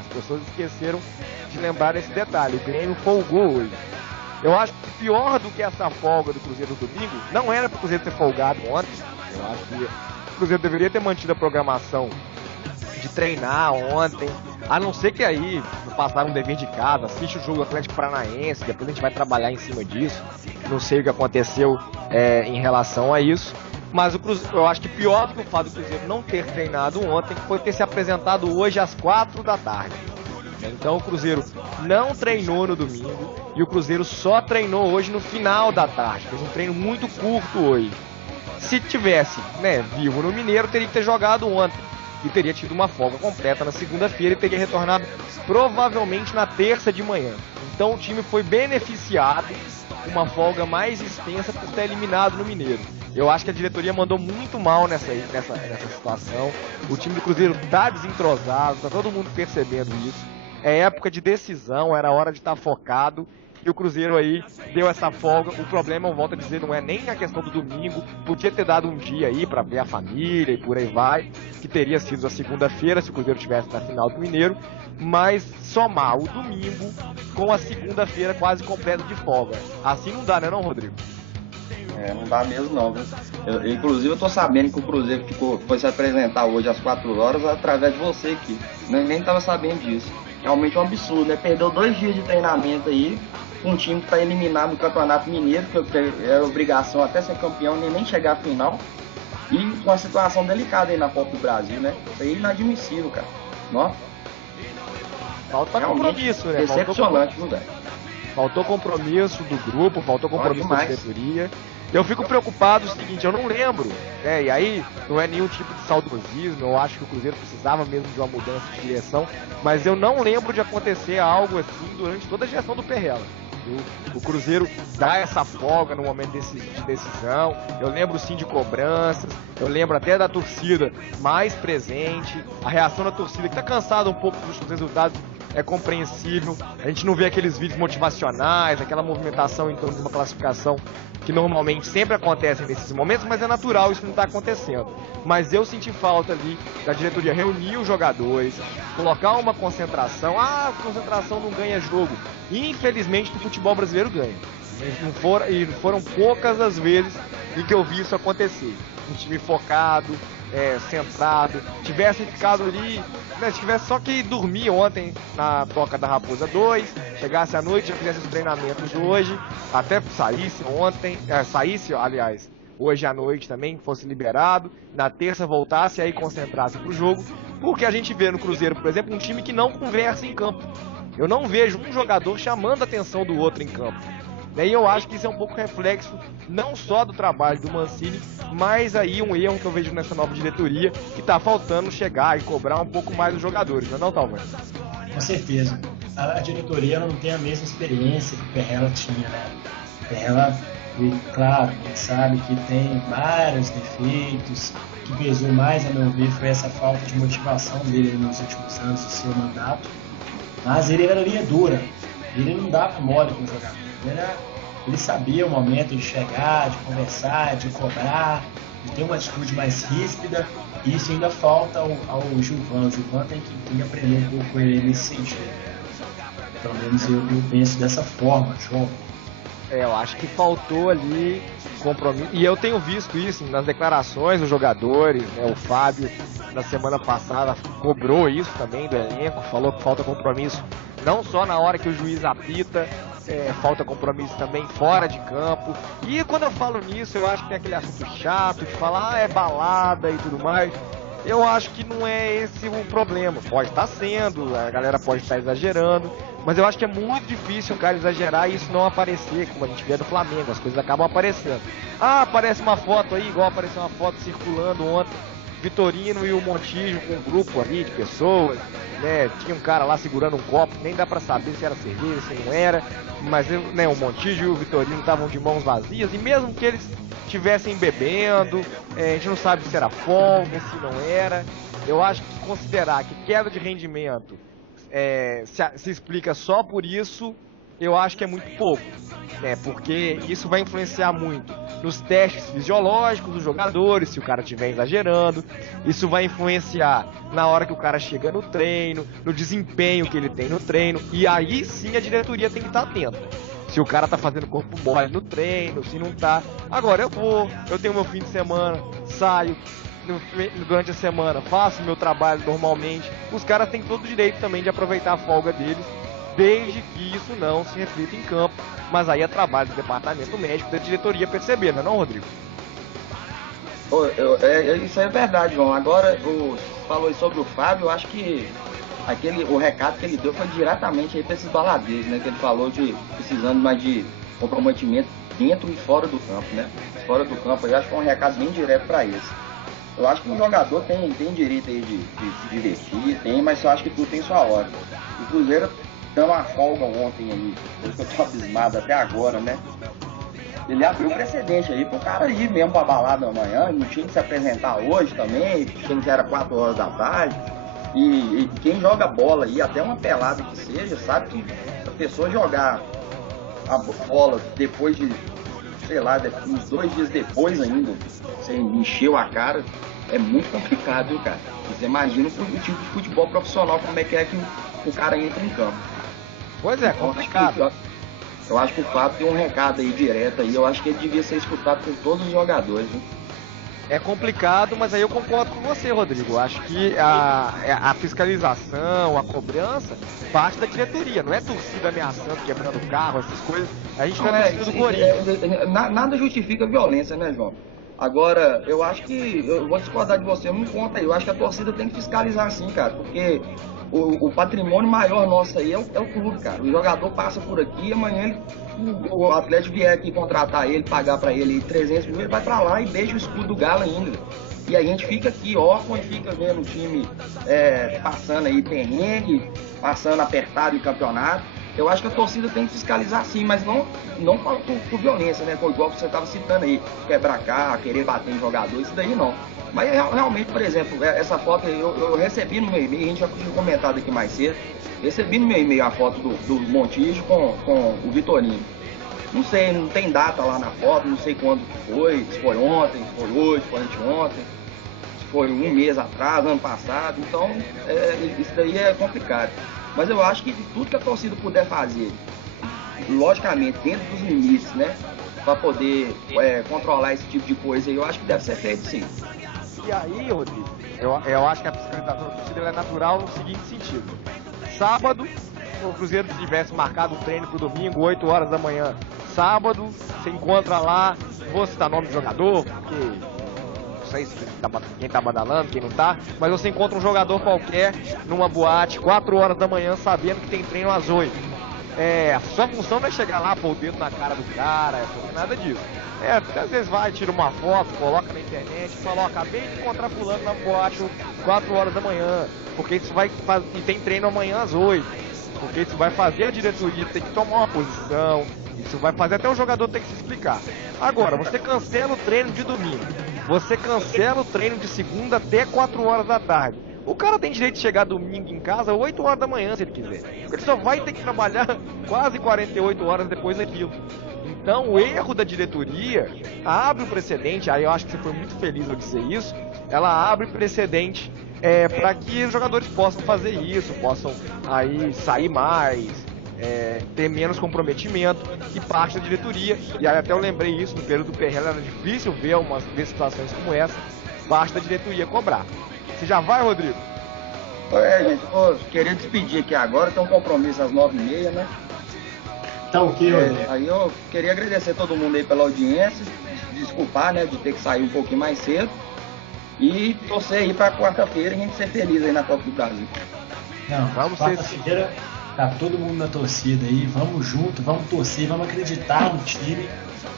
As pessoas esqueceram de lembrar esse detalhe, o Grêmio folgou hoje. Eu acho que pior do que essa folga do Cruzeiro no domingo, não era para o Cruzeiro ter folgado ontem. Eu acho que o Cruzeiro deveria ter mantido a programação de treinar ontem, a não ser que aí passaram um dever de casa, assiste o jogo do Atlético Paranaense, depois a gente vai trabalhar em cima disso. Não sei o que aconteceu em relação a isso, mas eu acho que pior do que o fato do Cruzeiro não ter treinado ontem foi ter se apresentado hoje às 4 da tarde. Então o Cruzeiro não treinou no domingo e o Cruzeiro só treinou hoje no final da tarde, fez um treino muito curto hoje. Se tivesse vivo no Mineiro, teria que ter jogado ontem e teria tido uma folga completa na segunda-feira e teria retornado provavelmente na terça de manhã. Então o time foi beneficiado com uma folga mais extensa por ter eliminado no Mineiro. Eu acho que a diretoria mandou muito mal nessa situação. O time do Cruzeiro está desentrosado, está todo mundo percebendo isso. É época de decisão, era hora de estar focado. E o Cruzeiro aí deu essa folga. O problema, eu volto a dizer, não é nem a questão do domingo. Podia ter dado um dia aí pra ver a família e por aí vai, que teria sido a segunda-feira se o Cruzeiro estivesse na final do Mineiro. Mas somar o domingo com a segunda-feira quase completa de folga. Assim não dá, né não, Rodrigo? Não dá mesmo não, viu? Inclusive eu tô sabendo que o Cruzeiro foi se apresentar hoje às 4 horas através de você aqui. Nem tava sabendo disso. Realmente é um absurdo, né? Perdeu 2 dias de treinamento aí, um time que tá eliminado do Campeonato Mineiro, que é obrigação até ser campeão, nem chegar à final. E com uma situação delicada aí na Copa do Brasil, né? Isso aí é inadmissível, cara. Nossa. Falta compromisso, né? Decepcionante, viu, velho? Faltou compromisso do grupo, faltou compromisso da diretoria. Eu fico preocupado o seguinte, eu não lembro, né? E aí não é nenhum tipo de saudosismo, eu acho que o Cruzeiro precisava mesmo de uma mudança de direção, mas eu não lembro de acontecer algo assim durante toda a gestão do Perrella. O Cruzeiro dá essa folga no momento de decisão. Eu lembro sim de cobranças, eu lembro até da torcida mais presente, a reação da torcida que está cansada um pouco dos resultados é compreensível. A gente não vê aqueles vídeos motivacionais, aquela movimentação em torno de uma classificação que normalmente sempre acontece nesses momentos, mas é natural, isso não está acontecendo. Mas eu senti falta ali da diretoria reunir os jogadores, colocar uma concentração. A concentração não ganha jogo. Infelizmente, no futebol brasileiro ganha. E foram poucas as vezes em que eu vi isso acontecer. Um time focado, centrado, tivesse ficado ali, né, se tivesse só que dormir ontem na Toca da Raposa 2, chegasse à noite, já fizesse os treinamentos hoje, até saísse ontem, aliás, hoje à noite também, fosse liberado, na terça voltasse e aí concentrasse pro jogo, porque a gente vê no Cruzeiro, por exemplo, um time que não conversa em campo. Eu não vejo um jogador chamando a atenção do outro em campo. E eu acho que isso é um pouco reflexo não só do trabalho do Mancini, mas aí um erro que eu vejo nessa nova diretoria, que está faltando chegar e cobrar um pouco mais dos jogadores, não é não, Talvez? Com certeza. A diretoria não tem a mesma experiência que o Perrella tinha, né? O Perrella, claro, a gente sabe que tem vários defeitos, o que pesou mais, a meu ver, foi essa falta de motivação dele nos últimos anos do seu mandato, mas ele era linha dura, ele não dava mole com o jogador. Ele sabia o momento de chegar, de conversar, de cobrar, de ter uma atitude mais ríspida, e isso ainda falta ao Gilvan. O Gilvan tem que aprender um pouco com ele nesse sentido. Pelo menos eu penso dessa forma, João. Eu acho que faltou ali compromisso, e eu tenho visto isso nas declarações dos jogadores, né? O Fábio, na semana passada, cobrou isso também do elenco, falou que falta compromisso não só na hora que o juiz apita, falta compromisso também fora de campo. E quando eu falo nisso, eu acho que tem aquele assunto chato de falar, é balada e tudo mais. Eu acho que não é esse o problema. Pode estar sendo, a galera pode estar exagerando, mas eu acho que é muito difícil o cara exagerar e isso não aparecer, como a gente vê no Flamengo, as coisas acabam aparecendo. Aparece uma foto aí, igual apareceu uma foto circulando ontem, Vitorino e o Montijo com um grupo ali de pessoas, né? Tinha um cara lá segurando um copo, nem dá pra saber se era cerveja, se não era, mas né, o Montijo e o Vitorino estavam de mãos vazias, e mesmo que eles estivessem bebendo, a gente não sabe se era folga, se não era. Eu acho que considerar que queda de rendimento se explica só por isso, eu acho que é muito pouco, né? Porque isso vai influenciar muito nos testes fisiológicos dos jogadores, se o cara estiver exagerando. Isso vai influenciar na hora que o cara chega no treino, no desempenho que ele tem no treino. E aí sim a diretoria tem que estar atenta. Se o cara tá fazendo corpo mole no treino, se não tá. Agora eu tenho meu fim de semana, saio durante a semana, faço meu trabalho normalmente. Os caras têm todo o direito também de aproveitar a folga deles, desde que isso não se reflita em campo. Mas aí é trabalho do departamento médico, da diretoria perceber, não é não, Rodrigo? Isso é verdade, João. Agora, falou sobre o Fábio, eu acho que o recado que ele deu foi diretamente aí para esses baladeiros, né? Que ele falou de precisando mais de comprometimento dentro e fora do campo, né? Fora do campo, eu acho que é um recado bem direto para eles. Eu acho que o jogador tem direito aí de se divertir, mas eu acho que tudo tem sua hora. O Cruzeiro deu uma folga ontem aí, por isso que eu tô abismado até agora, né? Ele abriu precedente aí pro cara ir mesmo pra balada amanhã, não tinha que se apresentar hoje também, tinha que era 4 horas da tarde. E quem joga bola aí, até uma pelada que seja, sabe que a pessoa jogar a bola depois de, sei lá, uns 2 dias depois ainda, você encheu a cara, é muito complicado, viu, cara? Você imagina o tipo de futebol profissional, como é que o cara entra em campo. Pois é, complicado. Eu acho que o Fábio tem um recado aí direto aí, eu acho que ele devia ser escutado por todos os jogadores, viu? É complicado, mas aí eu concordo com você, Rodrigo. Eu acho que a fiscalização, a cobrança, parte da diretoria. Não é torcida ameaçando, quebrando o carro, essas coisas. A gente não é torcida do Corinthians. Nada justifica violência, né, João? Agora, eu acho que, eu vou discordar de você, não conta aí. Eu acho que a torcida tem que fiscalizar sim, cara, porque o patrimônio maior nosso aí é o clube, cara. O jogador passa por aqui, amanhã o Atlético vier aqui contratar ele, pagar pra ele 300 mil, ele vai pra lá e beija o escudo do Galo ainda. E a gente fica aqui órfão e fica vendo o time passando aí perrengue, passando apertado em campeonato. Eu acho que a torcida tem que fiscalizar sim, mas não por violência, né? Igual você estava citando aí, quebrar carro, querer bater em jogador, isso daí não. Mas realmente, por exemplo, essa foto eu recebi no meu e-mail, a gente já tinha comentado aqui mais cedo, recebi no meu e-mail a foto do Montijo com o Vitorino. Não sei, não tem data lá na foto, não sei quando foi, se foi ontem, se foi hoje, se foi anteontem, se foi um mês atrás, ano passado, então isso daí é complicado. Mas eu acho que de tudo que a torcida puder fazer, logicamente dentro dos limites, né, para poder controlar esse tipo de coisa, eu acho que deve ser feito sim. E aí, Rodrigo, eu acho que a fiscalização da torcida é natural no seguinte sentido. Sábado, se o Cruzeiro tivesse marcado o treino pro domingo, 8 horas da manhã, sábado, você encontra lá, vou citar nome do jogador, porque não sei se quem tá badalando, quem não tá, mas você encontra um jogador qualquer numa boate, 4 horas da manhã, sabendo que tem treino às 8. A sua função não é chegar lá, pôr o dedo na cara do cara, nada disso. Às vezes vai, tira uma foto, coloca na internet e fala, acabei de encontrar fulano na boate 4 horas da manhã, porque isso vai fazer, e tem treino amanhã às 8, porque isso vai fazer a diretoria ter que tomar uma posição, isso vai fazer até o jogador ter que se explicar. Agora, você cancela o treino de domingo, você cancela o treino de segunda até 4 horas da tarde. O cara tem direito de chegar domingo em casa 8 horas da manhã, se ele quiser. Ele só vai ter que trabalhar quase 48 horas depois daquilo. Então, o erro da diretoria abre o precedente, aí eu acho que você foi muito feliz ao dizer isso, ela abre precedente para que os jogadores possam fazer isso, possam aí sair mais, ter menos comprometimento, e parte da diretoria, e aí até eu lembrei isso, no período do Perrela era difícil ver situações como essa, parte da diretoria cobrar. Você já vai, Rodrigo? Gente, eu queria despedir aqui agora, tem um compromisso às 9h30, né? Tá ok, Rodrigo. Aí eu queria agradecer a todo mundo aí pela audiência, desculpar, né, de ter que sair um pouquinho mais cedo, e torcer aí pra quarta-feira a gente ser feliz aí na Copa do Brasil. Não, vamos quarta-feira, tá todo mundo na torcida aí, vamos junto, vamos torcer, vamos acreditar no time,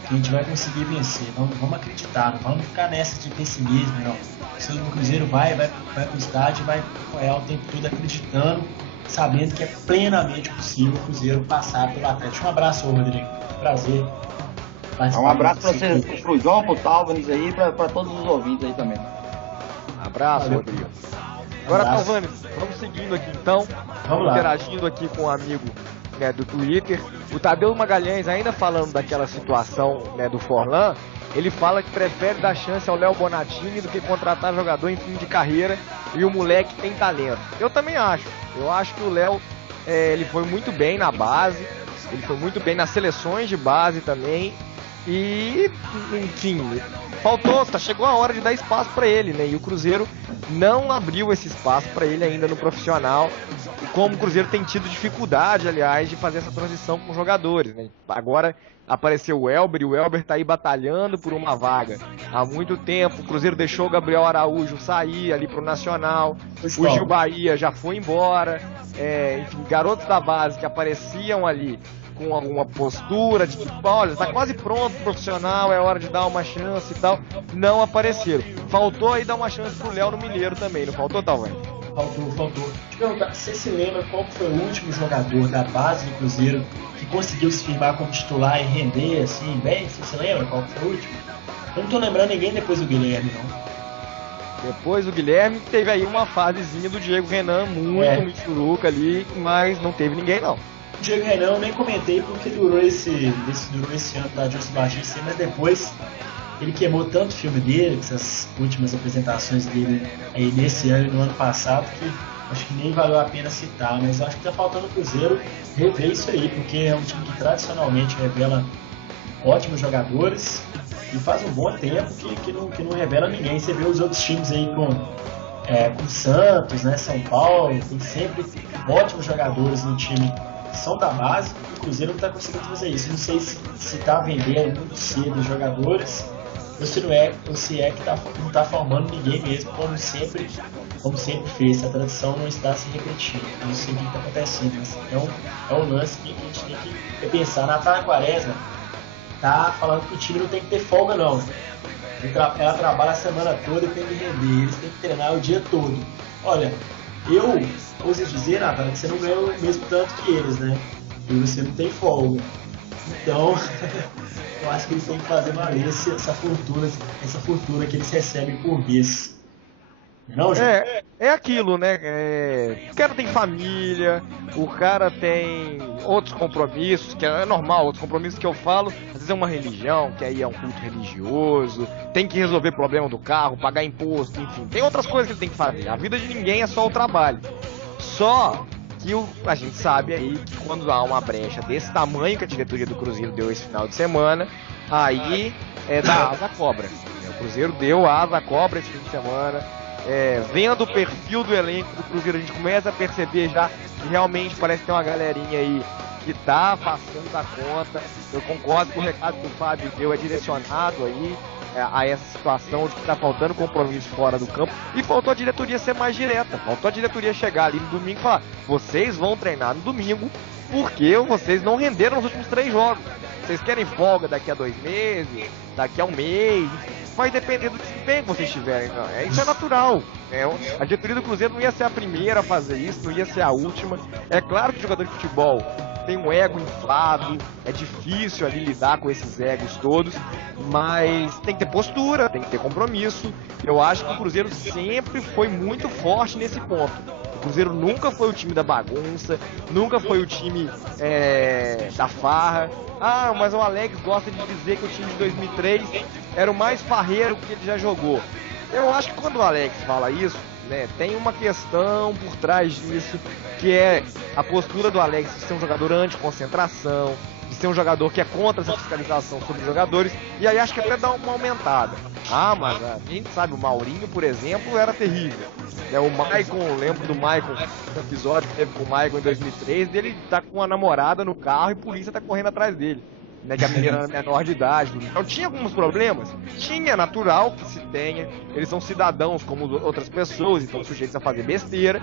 que a gente vai conseguir vencer, vamos acreditar, não vamos ficar nessa de pessimismo, não. O Cruzeiro vai pro estádio, vai apoiar o tempo todo acreditando, sabendo que é plenamente possível o Cruzeiro passar pelo Atlético. Um abraço, Rodrigo. Prazer. Um abraço para você, pro João, pro Talvanes aí, para todos os ouvintes aí também. Abraço, valeu, Rodrigo. Agora, Talvanes, vamos seguindo aqui então. Vamos lá. Interagindo aqui com um amigo, né, do Twitter. O Tadeu Magalhães, ainda falando daquela situação, né, do Forlan, ele fala que prefere dar chance ao Léo Bonatini do que contratar jogador em fim de carreira, e o moleque tem talento. Eu também acho. Eu acho que o Léo, ele foi muito bem na base, ele foi muito bem nas seleções de base também, e, enfim, chegou a hora de dar espaço para ele, né? E o Cruzeiro não abriu esse espaço para ele ainda no profissional, e como o Cruzeiro tem tido dificuldade, aliás, de fazer essa transição com jogadores, né? Agora apareceu o Elber, e o Elber tá aí batalhando por uma vaga há muito tempo. O Cruzeiro deixou o Gabriel Araújo sair ali pro Nacional, o Gil Bahia já foi embora, enfim, garotos da base que apareciam ali com alguma postura de que, olha, tá quase pronto o profissional, é hora de dar uma chance e tal, não apareceram. Faltou aí dar uma chance pro Léo no Mineiro também, não faltou, Talvez? Faltou. Deixa eu perguntar, você se lembra qual foi o último jogador da base do Cruzeiro que conseguiu se firmar como titular e render assim bem? Você se lembra qual foi o último? Eu não tô lembrando ninguém depois do Guilherme, não. Depois do Guilherme, teve aí uma fasezinha do Diego Renan, muito churuca ali, mas não teve ninguém, não. O Diego Renan eu nem comentei porque durou esse ano da Adilson Batista, mas depois ele queimou tanto o filme dele, com essas últimas apresentações dele aí nesse ano e no ano passado, que acho que nem valeu a pena citar, mas acho que tá faltando o Cruzeiro rever isso aí, porque é um time que tradicionalmente revela ótimos jogadores e faz um bom tempo que não revela ninguém. Você vê os outros times aí com o Santos, né, São Paulo, tem sempre ótimos jogadores no time que são da base, e o Cruzeiro não está conseguindo fazer isso. Não sei se está vendendo muito cedo os jogadores, ou se é que não está formando ninguém mesmo, como sempre fez. A tradição não está se repetindo. Não sei o que está acontecendo, mas é um lance que a gente tem que pensar. Natália Quaresma tá falando que o time não tem que ter folga, não. Ela trabalha a semana toda e tem que render, eles têm que treinar o dia todo. Olha, eu ouso dizer, Natália, que você não ganha o mesmo tanto que eles, né? E você não tem folga. Então, eu acho que eles têm que fazer valer essa fortuna que eles recebem por mês. Não, é aquilo, né? O cara tem família, o cara tem outros compromissos, que é normal, outros compromissos que eu falo, às vezes é uma religião, que aí é um culto religioso, tem que resolver problema do carro, pagar imposto, enfim, tem outras coisas que ele tem que fazer. A vida de ninguém é só o trabalho. Só que a gente sabe aí que quando há uma brecha desse tamanho que a diretoria do Cruzeiro deu esse final de semana, aí é da asa à cobra. O Cruzeiro deu a asa à cobra esse fim de semana. Vendo o perfil do elenco do Cruzeiro, a gente começa a perceber já que realmente parece ter uma galerinha aí que tá passando da conta. Eu concordo que o recado que o Fábio deu é direcionado aí a essa situação de que tá faltando compromisso fora do campo, e faltou a diretoria ser mais direta, faltou a diretoria chegar ali no domingo e falar: vocês vão treinar no domingo porque vocês não renderam nos últimos 3 jogos. Vocês querem folga daqui a 2 meses, daqui a 1 mês, vai depender do desempenho que vocês tiverem. Não, isso é natural. A diretoria do Cruzeiro não ia ser a primeira a fazer isso, não ia ser a última. É claro que o jogador de futebol tem um ego inflado, é difícil ali lidar com esses egos todos, mas tem que ter postura, tem que ter compromisso. Eu acho que o Cruzeiro sempre foi muito forte nesse ponto. O Cruzeiro nunca foi o time da bagunça, nunca foi o time da farra. Ah, mas o Alex gosta de dizer que o time de 2003 era o mais farreiro que ele já jogou. Eu acho que quando o Alex fala isso, né, tem uma questão por trás disso, que é a postura do Alex de ser um jogador anti-concentração, de ser um jogador que é contra essa fiscalização sobre os jogadores, e aí acho que até dá uma aumentada. Ah, mas a gente sabe, o Maurinho, por exemplo, era terrível. O Maicon, eu lembro do Maicon, no episódio que teve com o Maicon em 2003, dele tá com uma namorada no carro e a polícia tá correndo atrás dele. Que a menina era menor de idade. Então tinha alguns problemas? Tinha, natural que se tenha. Eles são cidadãos como outras pessoas, então sujeitos a fazer besteira,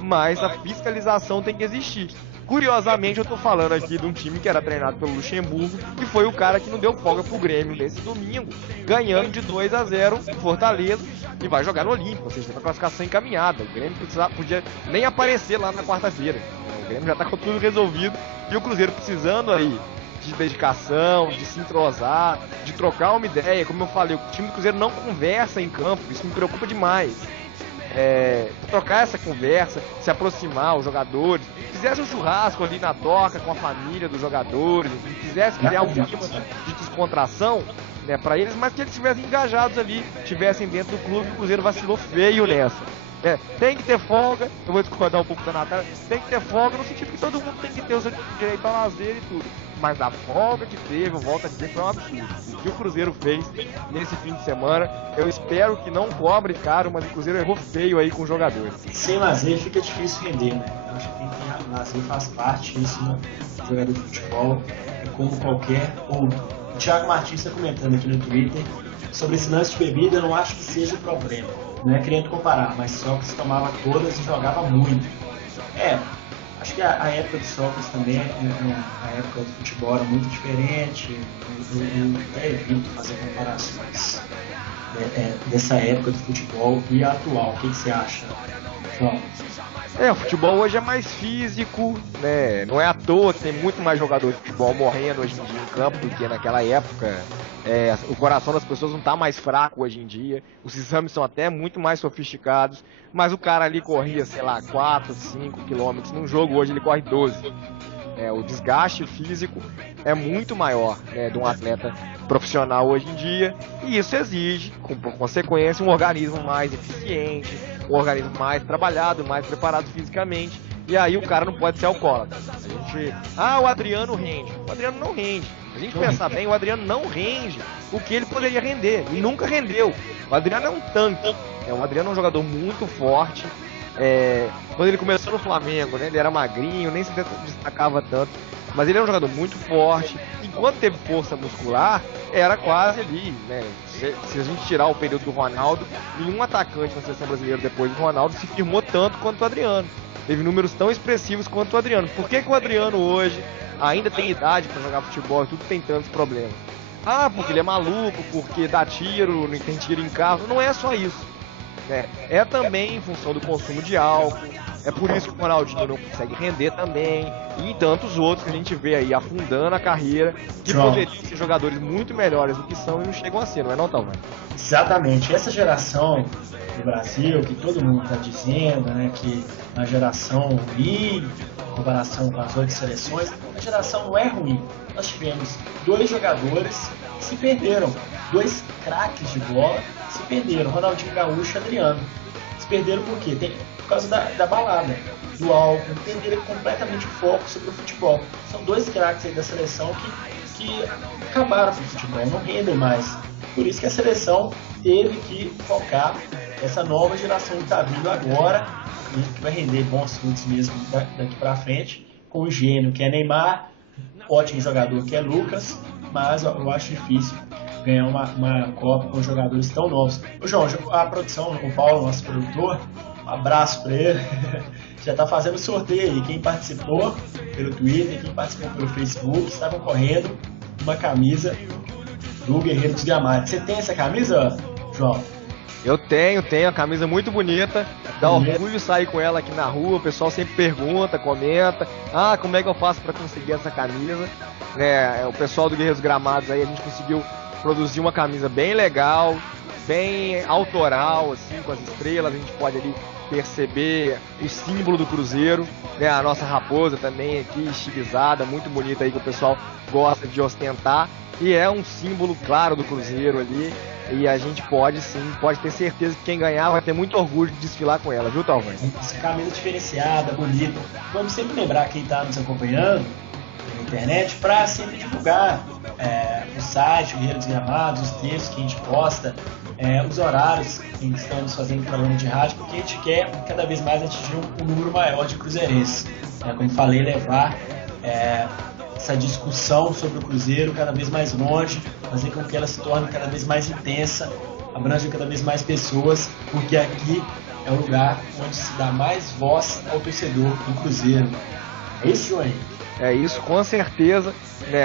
mas a fiscalização tem que existir. Curiosamente, eu tô falando aqui de um time que era treinado pelo Luxemburgo, e foi o cara que não deu folga pro Grêmio nesse domingo, ganhando de 2-0 em Fortaleza, e vai jogar no Olímpico, ou seja, tem uma classificação encaminhada. O Grêmio podia nem aparecer lá na quarta-feira. O Grêmio já tá com tudo resolvido, e o Cruzeiro precisando aí de dedicação, de se entrosar, de trocar uma ideia. Como eu falei, o time do Cruzeiro não conversa em campo, isso me preocupa demais. Trocar essa conversa, se aproximar os jogadores, fizesse um churrasco ali na toca com a família dos jogadores, quisesse criar um clima de descontração, né, para eles, mas que eles estivessem engajados ali, estivessem dentro do clube. O Cruzeiro vacilou feio nessa. Tem que ter folga, eu vou discordar um pouco da Natália, tem que ter folga no sentido que todo mundo tem que ter o seu direito ao lazer e tudo. Mas a folga que teve, volta a dizer, foi um absurdo. O que o Cruzeiro fez nesse fim de semana, eu espero que não cobre caro, mas o Cruzeiro errou feio aí com os jogadores. Sem lazer fica difícil render, né? Eu acho que lazer faz parte disso, né? O jogador de futebol é como qualquer outro. O Thiago Martins está comentando aqui no Twitter sobre esse lance de bebida. Eu não acho que seja o problema. Não é querendo comparar, mas Sócrates tomava todas e jogava muito. Acho que a época do Sócrates também, a época do futebol era muito diferente. Eu até evito fazer comparações dessa época do futebol e a atual. O que você acha, João? O futebol hoje é mais físico, né? Não é à toa que tem muito mais jogador de futebol morrendo hoje em dia em campo do que naquela época. O coração das pessoas não está mais fraco hoje em dia. Os exames são até muito mais sofisticados. Mas o cara ali corria, sei lá, 4, 5 quilômetros. Num jogo hoje ele corre 12. O desgaste físico é muito maior, né, de um atleta profissional hoje em dia, e isso exige, por consequência, um organismo mais eficiente, um organismo mais trabalhado, mais preparado fisicamente, e aí o cara não pode ser alcoólatra. O Adriano rende. O Adriano não rende. Se a gente pensar bem, o Adriano não rende o que ele poderia render, e nunca rendeu. O Adriano é um tanque, o Adriano é um jogador muito forte. Quando ele começou no Flamengo, né, ele era magrinho, nem se destacava tanto, mas ele é um jogador muito forte. Enquanto teve força muscular, era quase ali, né? Se a gente tirar o período do Ronaldo, nenhum atacante na seleção brasileira depois do Ronaldo se firmou tanto quanto o Adriano. Teve números tão expressivos quanto o Adriano. Por que o Adriano hoje ainda tem idade para jogar futebol e tudo tem tantos problemas? Porque ele é maluco, porque dá tiro, não tem tiro em carro. Não é só isso. É também em função do consumo de álcool, é por isso que o Ronaldinho não consegue render também, e tantos outros que a gente vê aí afundando a carreira, que poderiam ser jogadores muito melhores do que são e não chegam a ser, não é não, Talvez? Exatamente, essa geração do Brasil, que todo mundo está dizendo, né, que a geração ruim, em comparação com as outras seleções, a geração não é ruim. Nós tivemos 2 jogadores que se perderam, 2 craques de bola se perderam, Ronaldinho Gaúcho e Adriano. Se perderam por quê? Por causa da balada, do álcool, perderam completamente o foco sobre o futebol. São 2 craques aí da seleção que acabaram com o futebol, não rendem mais. Por isso que a seleção teve que focar essa nova geração que está vindo agora, que vai render bons frutos mesmo daqui para frente, com o gênio que é Neymar, ótimo jogador que é Lucas, mas eu acho difícil ganhar uma Copa com jogadores tão novos. O João, a produção, o Paulo, nosso produtor, um abraço para ele, já está fazendo sorteio aí. Quem participou pelo Twitter, quem participou pelo Facebook, está concorrendo uma camisa do Guerreiro dos Gramados. Você tem essa camisa, João? Eu tenho a camisa muito bonita, dá orgulho sair com ela aqui na rua, o pessoal sempre pergunta, comenta, como é que eu faço para conseguir essa camisa? O pessoal do Guerreiros Gramados aí, a gente conseguiu produzir uma camisa bem legal, bem autoral, assim, com as estrelas, a gente pode ali perceber o símbolo do Cruzeiro, a nossa raposa também aqui, estilizada, muito bonita aí, que o pessoal gosta de ostentar, e é um símbolo claro do Cruzeiro ali, e a gente pode ter certeza que quem ganhar vai ter muito orgulho de desfilar com ela, viu, Talvez? Camisa diferenciada, bonita. Vamos sempre lembrar quem está nos acompanhando na internet para sempre divulgar o site, o Guerreiro dos Gramados, os textos que a gente posta, os horários em que estamos fazendo programa de rádio, porque a gente quer cada vez mais atingir um número maior de cruzeirenses. Como falei, levar essa discussão sobre o Cruzeiro cada vez mais longe, fazer com que ela se torne cada vez mais intensa, abrange cada vez mais pessoas, porque aqui é o lugar onde se dá mais voz ao torcedor do Cruzeiro. É isso, João? É isso, com certeza,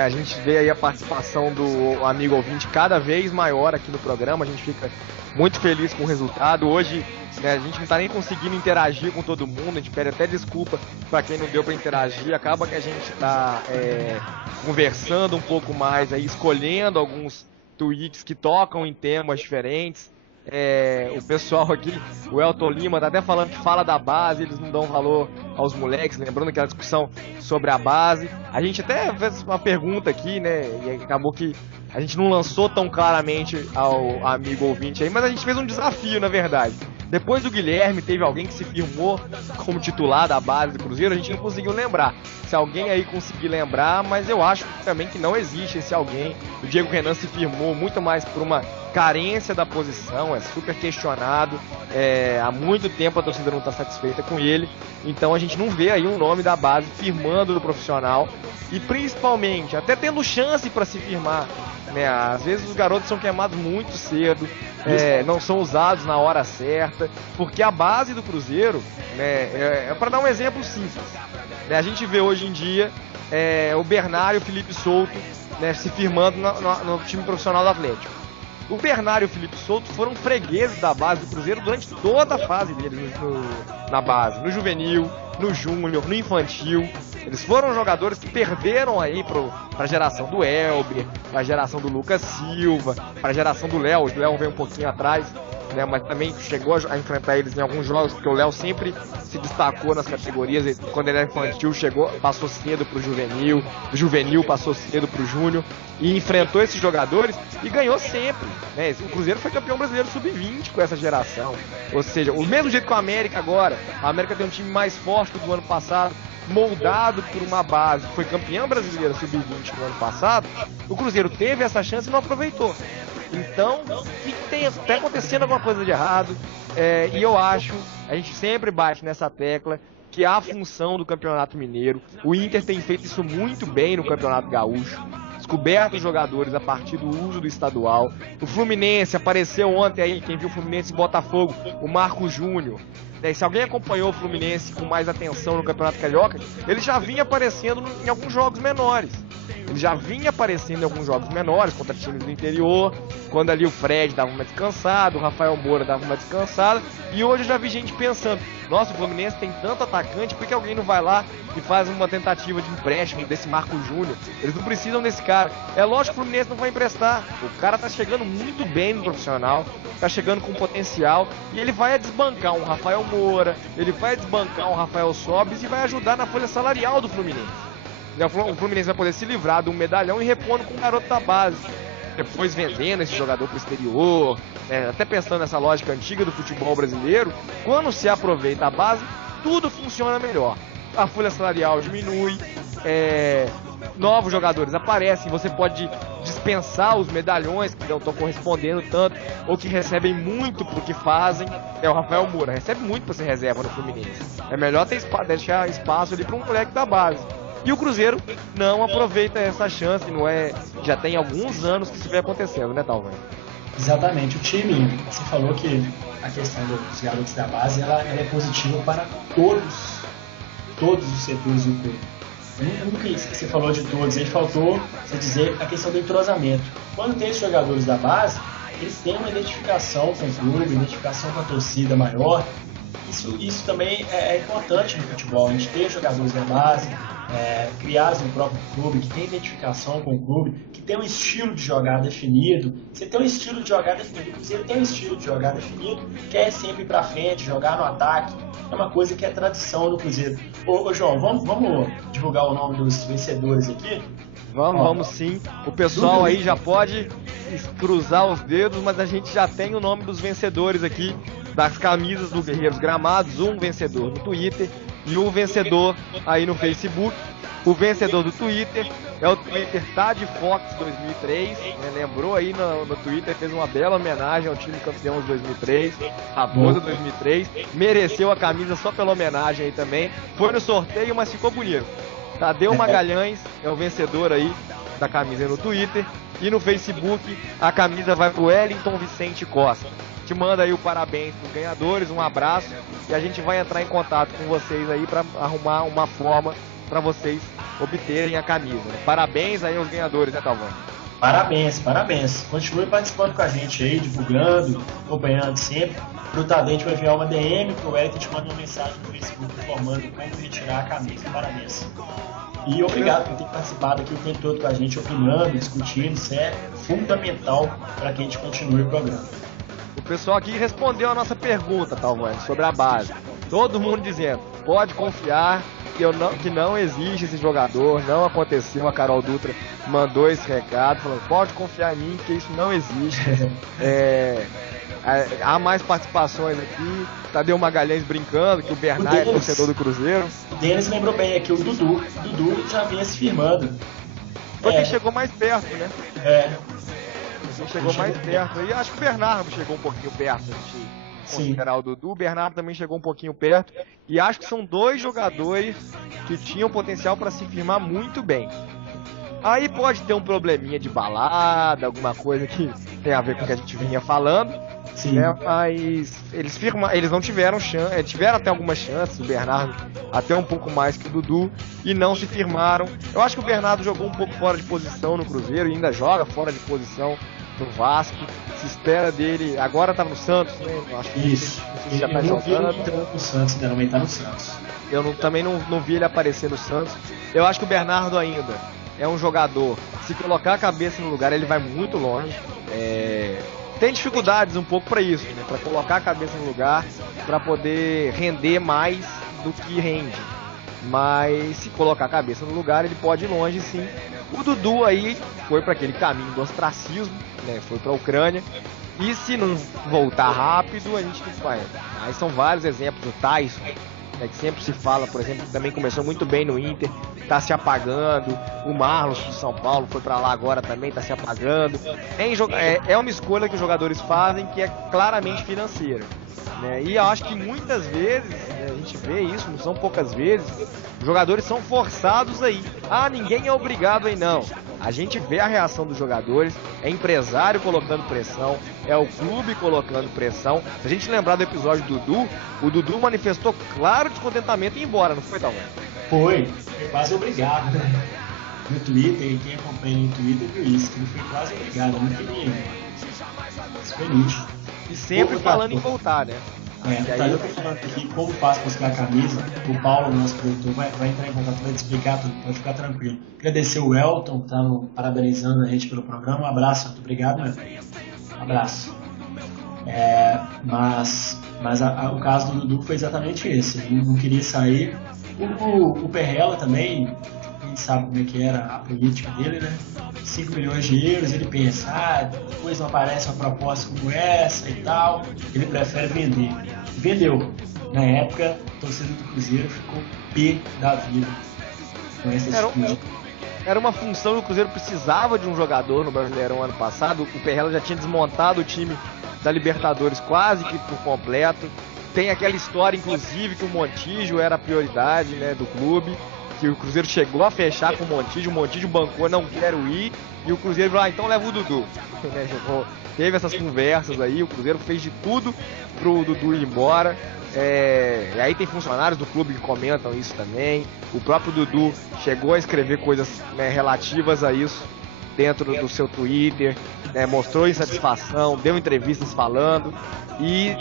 a gente vê aí a participação do amigo ouvinte cada vez maior aqui no programa, a gente fica muito feliz com o resultado. Hoje, a gente não está nem conseguindo interagir com todo mundo, a gente pede até desculpa para quem não deu para interagir, acaba que a gente está conversando um pouco mais, aí, escolhendo alguns tweets que tocam em temas diferentes. O pessoal aqui, o Elton Lima tá até falando que fala da base, eles não dão valor aos moleques, lembrando aquela discussão sobre a base. A gente até fez uma pergunta aqui, e acabou que a gente não lançou tão claramente ao amigo ouvinte aí, mas a gente fez um desafio, na verdade. Depois do Guilherme, teve alguém que se firmou como titular da base do Cruzeiro, a gente não conseguiu lembrar. Se alguém aí conseguir lembrar, mas eu acho também que não existe esse alguém. O Diego Renan se firmou muito mais por uma carência da posição, é super questionado, há muito tempo a torcida não está satisfeita com ele, então a gente não vê aí um nome da base firmando no profissional, e principalmente, até tendo chance para se firmar, às vezes os garotos são queimados muito cedo, não são usados na hora certa, porque a base do Cruzeiro, para dar um exemplo simples, a gente vê hoje em dia o Bernard e o Felipe Souto se firmando no time profissional do Atlético. O Bernard e o Felipe Souto foram fregueses da base do Cruzeiro durante toda a fase deles na base, no juvenil, no júnior, no infantil. Eles foram jogadores que perderam aí para a geração do Elber, para a geração do Lucas Silva, para a geração do Léo. O Léo veio um pouquinho atrás. né? Mas também chegou a enfrentar eles em alguns jogos, porque o Léo sempre se destacou nas categorias. E quando ele era infantil, passou cedo pro juvenil, o juvenil passou cedo pro júnior e enfrentou esses jogadores e ganhou sempre, né? O Cruzeiro foi campeão brasileiro sub-20 com essa geração. Ou seja, o mesmo jeito que o América agora. A América tem um time mais forte do ano passado, moldado por uma base que foi campeã brasileira sub-20 no ano passado. O Cruzeiro teve essa chance e não aproveitou. Então, tá acontecendo alguma coisa de errado, e eu acho, a gente sempre bate nessa tecla, que a função do Campeonato Mineiro, o Inter tem feito isso muito bem no Campeonato Gaúcho, descoberto os jogadores a partir do uso do estadual. O Fluminense apareceu ontem aí, quem viu o Fluminense e Botafogo, o Marco Júnior. Se alguém acompanhou o Fluminense com mais atenção no Campeonato Carioca, ele já vinha aparecendo em alguns jogos menores. Ele já vinha aparecendo em alguns jogos menores, contra times do interior, quando ali o Fred dava uma descansada, o Rafael Moura dava uma descansada, e hoje eu já vi gente pensando, nossa, o Fluminense tem tanto atacante, por que alguém não vai lá e faz uma tentativa de empréstimo desse Marco Júnior? Eles não precisam desse cara. É lógico que o Fluminense não vai emprestar, o cara tá chegando muito bem no profissional, tá chegando com potencial, e ele vai desbancar um Rafael Moura, ele vai desbancar um Rafael Sobis e vai ajudar na folha salarial do Fluminense. O Fluminense vai poder se livrar de um medalhão e repondo com o garoto da base. Depois vendendo esse jogador pro exterior, até pensando nessa lógica antiga do futebol brasileiro, quando se aproveita a base, tudo funciona melhor. A folha salarial diminui, novos jogadores aparecem, você pode dispensar os medalhões que não estão correspondendo tanto, ou que recebem muito pro que fazem. O Rafael Moura recebe muito para ser reserva no Fluminense. É melhor deixar espaço ali para um moleque da base. E o Cruzeiro não aproveita essa chance, já tem alguns anos que isso vem acontecendo, né, Talvez? Exatamente. O time, você falou que a questão dos garotos da base, ela é positiva para todos os setores do clube. Um que você falou de todos, aí faltou você dizer a questão do entrosamento. Quando tem esses jogadores da base, eles têm uma identificação com o clube, identificação com a torcida maior. Isso também é importante no futebol, a gente ter jogadores da base, criados no próprio clube, que tem identificação com o clube, que tem um estilo de jogar definido. Você tem um estilo de jogar definido, o Cruzeiro tem um estilo de jogar definido, quer sempre ir pra frente, jogar no ataque, é uma coisa que é tradição do Cruzeiro. Ô João, vamos divulgar o nome dos vencedores aqui? Vamos sim. O pessoal aí já pode cruzar os dedos, mas a gente já tem o nome dos vencedores aqui das camisas do Guerreiros Gramados, um vencedor no Twitter e um vencedor aí no Facebook. O vencedor do Twitter é o Twitter Tade Fox 2003, lembrou aí no Twitter, fez uma bela homenagem ao time campeão de 2003, a Boza 2003, mereceu a camisa só pela homenagem aí também, foi no sorteio, mas ficou bonito. Tadeu Magalhães é o vencedor aí da camisa no Twitter, e no Facebook a camisa vai pro Wellington Vicente Costa. Te manda aí o parabéns pros ganhadores, um abraço, e a gente vai entrar em contato com vocês aí para arrumar uma forma para vocês obterem a camisa. Parabéns aí aos ganhadores, né, Talvão? Parabéns. Continue participando com a gente aí, divulgando, acompanhando sempre. Pro Tadeu, a gente vai enviar uma DM, pro Wellington te manda uma mensagem no Facebook informando como retirar a camisa. Parabéns. E obrigado por ter participado aqui o tempo todo com a gente, opinando, discutindo. Isso é fundamental para que a gente continue o programa. O pessoal aqui respondeu a nossa pergunta, Talvão, sobre a base. Todo mundo dizendo, pode confiar que não existe esse jogador, não aconteceu. A Carol Dutra mandou esse recado, falando, pode confiar em mim que isso não existe. Há mais participações aqui. Tadeu Magalhães brincando que o Bernardo é torcedor do Cruzeiro. O Denis lembrou bem aqui, o Dudu já vinha se firmando. Foi quem chegou mais perto, né? Quem chegou mais perto. E acho que o Bernardo chegou um pouquinho perto, a gente considerar o Dudu. O Bernardo também chegou um pouquinho perto. E acho que são dois jogadores que tinham potencial para se firmar muito bem. Aí pode ter um probleminha de balada, alguma coisa que tem a ver com o que a gente vinha falando. Sim. Mas eles não tiveram chance, tiveram até algumas chances, o Bernardo até um pouco mais que o Dudu, e não se firmaram. Eu acho que o Bernardo jogou um pouco fora de posição no Cruzeiro e ainda joga fora de posição no Vasco. Se espera dele, agora tá no Santos, né? Eu acho que isso. Ele já tá jogando. No Santos, também tá no Santos. Também não vi ele aparecer no Santos. Eu acho que o Bernardo ainda é um jogador, se colocar a cabeça no lugar, ele vai muito longe. tem dificuldades um pouco para isso, né? Para colocar a cabeça no lugar, para poder render mais do que rende. Mas se colocar a cabeça no lugar, ele pode ir longe, sim. O Dudu aí foi para aquele caminho do ostracismo, né? Foi para a Ucrânia. E se não voltar rápido, a gente não vai. Aí são vários exemplos. O Tyson, né, que sempre se fala, por exemplo, que também começou muito bem no Inter, tá se apagando. O Marlos do São Paulo foi para lá agora também, tá se apagando. É uma escolha que os jogadores fazem que é claramente financeira, né? E eu acho que muitas vezes, né, a gente vê isso, não são poucas vezes, os jogadores são forçados aí. Ah, ninguém é obrigado aí não. A gente vê a reação dos jogadores, é empresário colocando pressão, é o clube colocando pressão. Se a gente lembrar do episódio do Dudu, o Dudu manifestou claro descontentamento e ir embora, não foi, Talvez? Foi quase obrigado, né? No Twitter, e quem acompanha no Twitter viu isso, que ele foi quase obrigado, não queria ir. Isso foi nítido. E sempre falando em voltar, né? Tá, eu tô falando aqui como faz para buscar a camisa. O Paulo, nosso produtor, vai entrar em contato, vai te explicar tudo, pode ficar tranquilo. Agradecer o Elton, que tá parabenizando a gente pelo programa. Um abraço, muito obrigado, né? Um abraço. Mas o caso do Dudu foi exatamente esse. Ele não queria sair. O Perrella também, quem sabe como é que era a política dele, né? 5 milhões de euros, ele pensa, depois não aparece uma proposta como essa e tal, ele prefere vender. Vendeu. Na época, a torcida do Cruzeiro ficou pé da vida com essa atitude. Era uma função que o Cruzeiro precisava de um jogador no Brasileirão ano passado. O Perrella já tinha desmontado o time da Libertadores quase que por completo. Tem aquela história, inclusive, que o Montijo era a prioridade, né, do clube, que o Cruzeiro chegou a fechar com o Montijo bancou, não quero ir, e o Cruzeiro falou, então leva o Dudu. Teve essas conversas aí, o Cruzeiro fez de tudo pro Dudu ir embora. E aí tem funcionários do clube que comentam isso também. O próprio Dudu chegou a escrever coisas, né, relativas a isso dentro do seu Twitter, né, mostrou insatisfação, deu entrevistas falando, e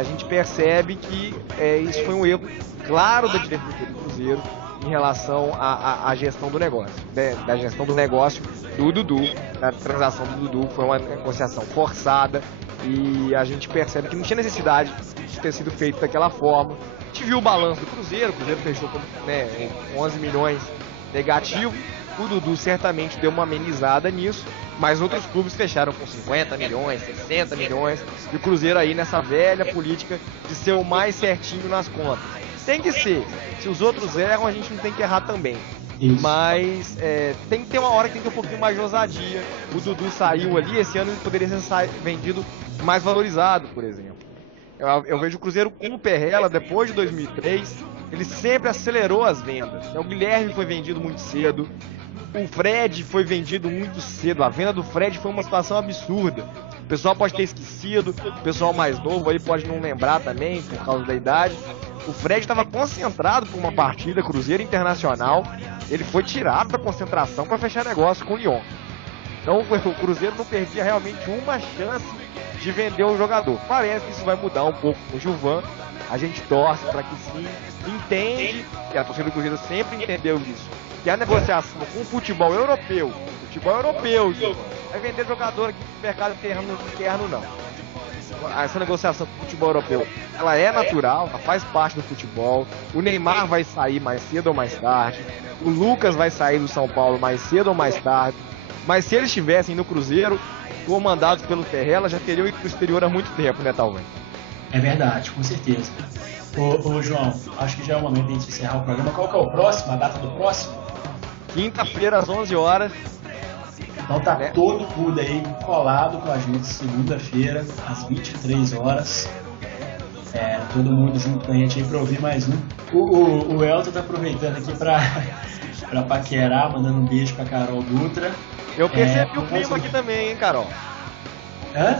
a gente percebe que isso foi um erro claro da diretoria do Cruzeiro em relação à gestão do negócio, né, da gestão do negócio do Dudu. A transação do Dudu foi uma negociação forçada e a gente percebe que não tinha necessidade de ter sido feito daquela forma. A gente viu o balanço do Cruzeiro, o Cruzeiro fechou com 11 milhões negativo. O Dudu certamente deu uma amenizada nisso, mas outros clubes fecharam com 50 milhões, 60 milhões, e o Cruzeiro aí nessa velha política de ser o mais certinho nas contas. Tem que ser. Se os outros erram, a gente não tem que errar também. Isso. Mas tem que ter uma hora que tem que ter um pouquinho mais de ousadia. O Dudu saiu ali, esse ano ele poderia ser vendido mais valorizado, por exemplo. Eu vejo o Cruzeiro com o Perrella, depois de 2003, ele sempre acelerou as vendas. O Guilherme foi vendido muito cedo, o Fred foi vendido muito cedo. A venda do Fred foi uma situação absurda. O pessoal pode ter esquecido, o pessoal mais novo aí pode não lembrar também, por causa da idade. O Fred estava concentrado por uma partida Cruzeiro Internacional, ele foi tirado da concentração para fechar negócio com o Lyon. Então o Cruzeiro não perdia realmente uma chance de vender o jogador. Parece que isso vai mudar um pouco com o Gilvan. A gente torce para que sim, entende, e a torcida do Cruzeiro sempre entendeu isso, que a negociação com o futebol europeu, Gilvan, vai vender jogador aqui no mercado interno não. Essa negociação com o futebol europeu, ela é natural, ela faz parte do futebol. O Neymar vai sair mais cedo ou mais tarde, o Lucas vai sair do São Paulo mais cedo ou mais tarde, mas se eles estivessem no Cruzeiro, comandados pelo Perrella, já teriam ido para o exterior há muito tempo, né, talvez? É verdade, com certeza. Ô João, acho que já é o momento de a gente encerrar o programa. Qual que é o próximo, a data do próximo? Quinta-feira, às 11 horas. Então tá todo mundo aí colado com a gente, segunda-feira, às 23 horas. Todo mundo junto com a gente aí pra ouvir mais um. O Elton tá aproveitando aqui pra paquerar, mandando um beijo pra Carol Dutra. Eu percebi o clima aqui também, hein, Carol? Hã?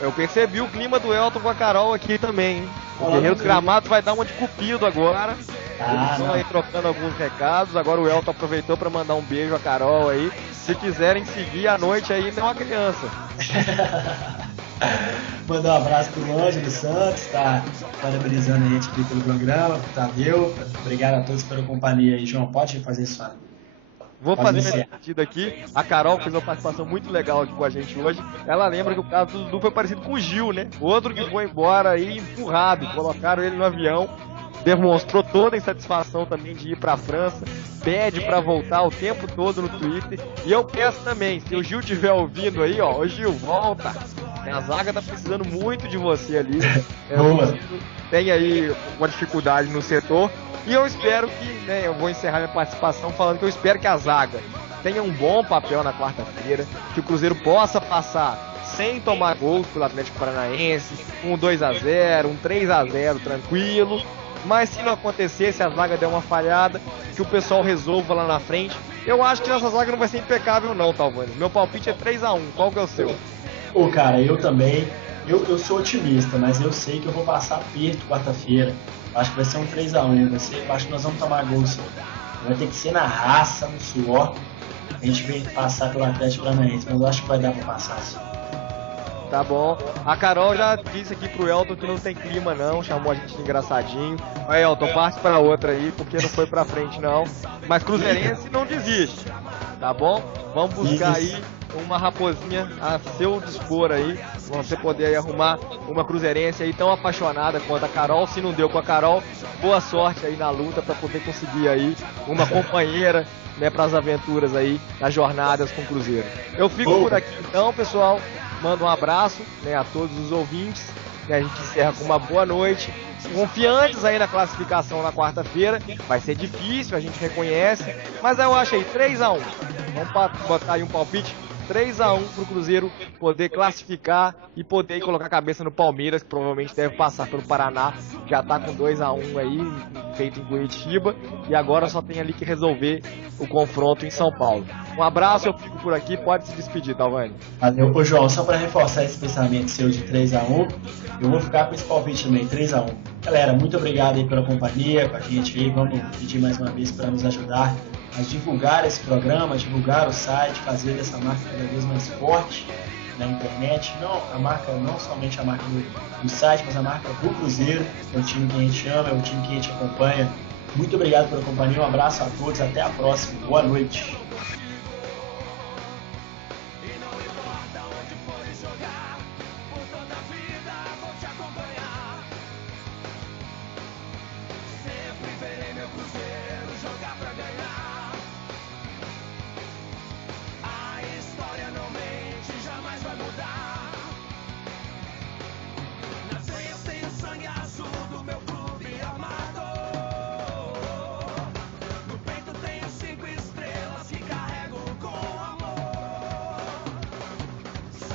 Eu percebi o clima do Elton com a Carol aqui também, hein? O Guerreiro dos Gramados vai dar uma de cupido agora. Eles estão aí trocando alguns recados. Agora o Elton aproveitou para mandar um beijo a Carol aí. Se quiserem seguir à noite aí, não é uma criança. Mandar um abraço pro Ângelo Santos, tá parabenizando a gente aqui pelo programa, pro Tadeu. Obrigado a todos pela companhia aí, João. Pode fazer isso, fala. Vou fazer minha partida aqui. A Carol fez uma participação muito legal aqui com a gente hoje. Ela lembra que o caso do Dudu foi parecido com o Gil, né? Outro que foi embora aí empurrado. Colocaram ele no avião. Demonstrou toda a insatisfação também de ir pra França. Pede pra voltar o tempo todo no Twitter. E eu peço também, se o Gil estiver ouvindo aí, ó, ô Gil, volta. A zaga tá precisando muito de você ali. Tem aí uma dificuldade no setor. E eu espero que, né, eu vou encerrar minha participação falando que eu espero que a zaga tenha um bom papel na quarta-feira, que o Cruzeiro possa passar sem tomar gols pelo Atlético Paranaense, um 2-0, um 3-0 tranquilo. Mas se não acontecer, se a zaga der uma falhada, que o pessoal resolva lá na frente. Eu acho que essa zaga não vai ser impecável não, Talvani. Meu palpite é 3-1. Qual que é o seu? Pô, cara, eu também. Eu sou otimista, mas eu sei que eu vou passar aperto quarta-feira. Acho que vai ser um 3-1. Acho que nós vamos tomar gol. Vai ter que ser na raça, no suor. A gente vem passar pelo Atlético Paranaense, mas eu acho que vai dar pra passar assim. Tá bom. A Carol já disse aqui pro Elton que não tem clima não, chamou a gente de engraçadinho. Aí, Elton, parte pra outra aí, porque não foi pra frente não. Mas Cruzeirense não desiste, tá bom? Vamos buscar aí uma raposinha a seu dispor aí, pra você poder aí arrumar uma cruzeirense aí tão apaixonada quanto a Carol. Se não deu com a Carol, boa sorte aí na luta pra poder conseguir aí uma companheira, né, pras aventuras aí, nas jornadas com o Cruzeiro. Eu fico por aqui então, pessoal. Mando um abraço, né, a todos os ouvintes. A gente encerra com uma boa noite. Confiantes aí na classificação na quarta-feira. Vai ser difícil, a gente reconhece. Mas eu acho aí 3-1. Vamos botar aí um palpite. 3-1 pro Cruzeiro poder classificar e poder colocar a cabeça no Palmeiras, que provavelmente deve passar pelo Paraná. Já tá com 2-1 aí, feito em Curitiba. E agora só tem ali que resolver o confronto em São Paulo. Um abraço, eu fico por aqui. Pode se despedir, Talvani. Valeu. Ô, João, só para reforçar esse pensamento seu de 3-1, eu vou ficar com esse palpite também, 3-1. Galera, muito obrigado aí pela companhia com a gente aí. Vamos pedir mais uma vez para nos ajudar a divulgar esse programa, divulgar o site, fazer dessa marca cada vez mais forte na internet. Não somente a marca do site, mas a marca do Cruzeiro. É o time que a gente ama, é o time que a gente acompanha. Muito obrigado pela companhia, um abraço a todos, até a próxima. Boa noite.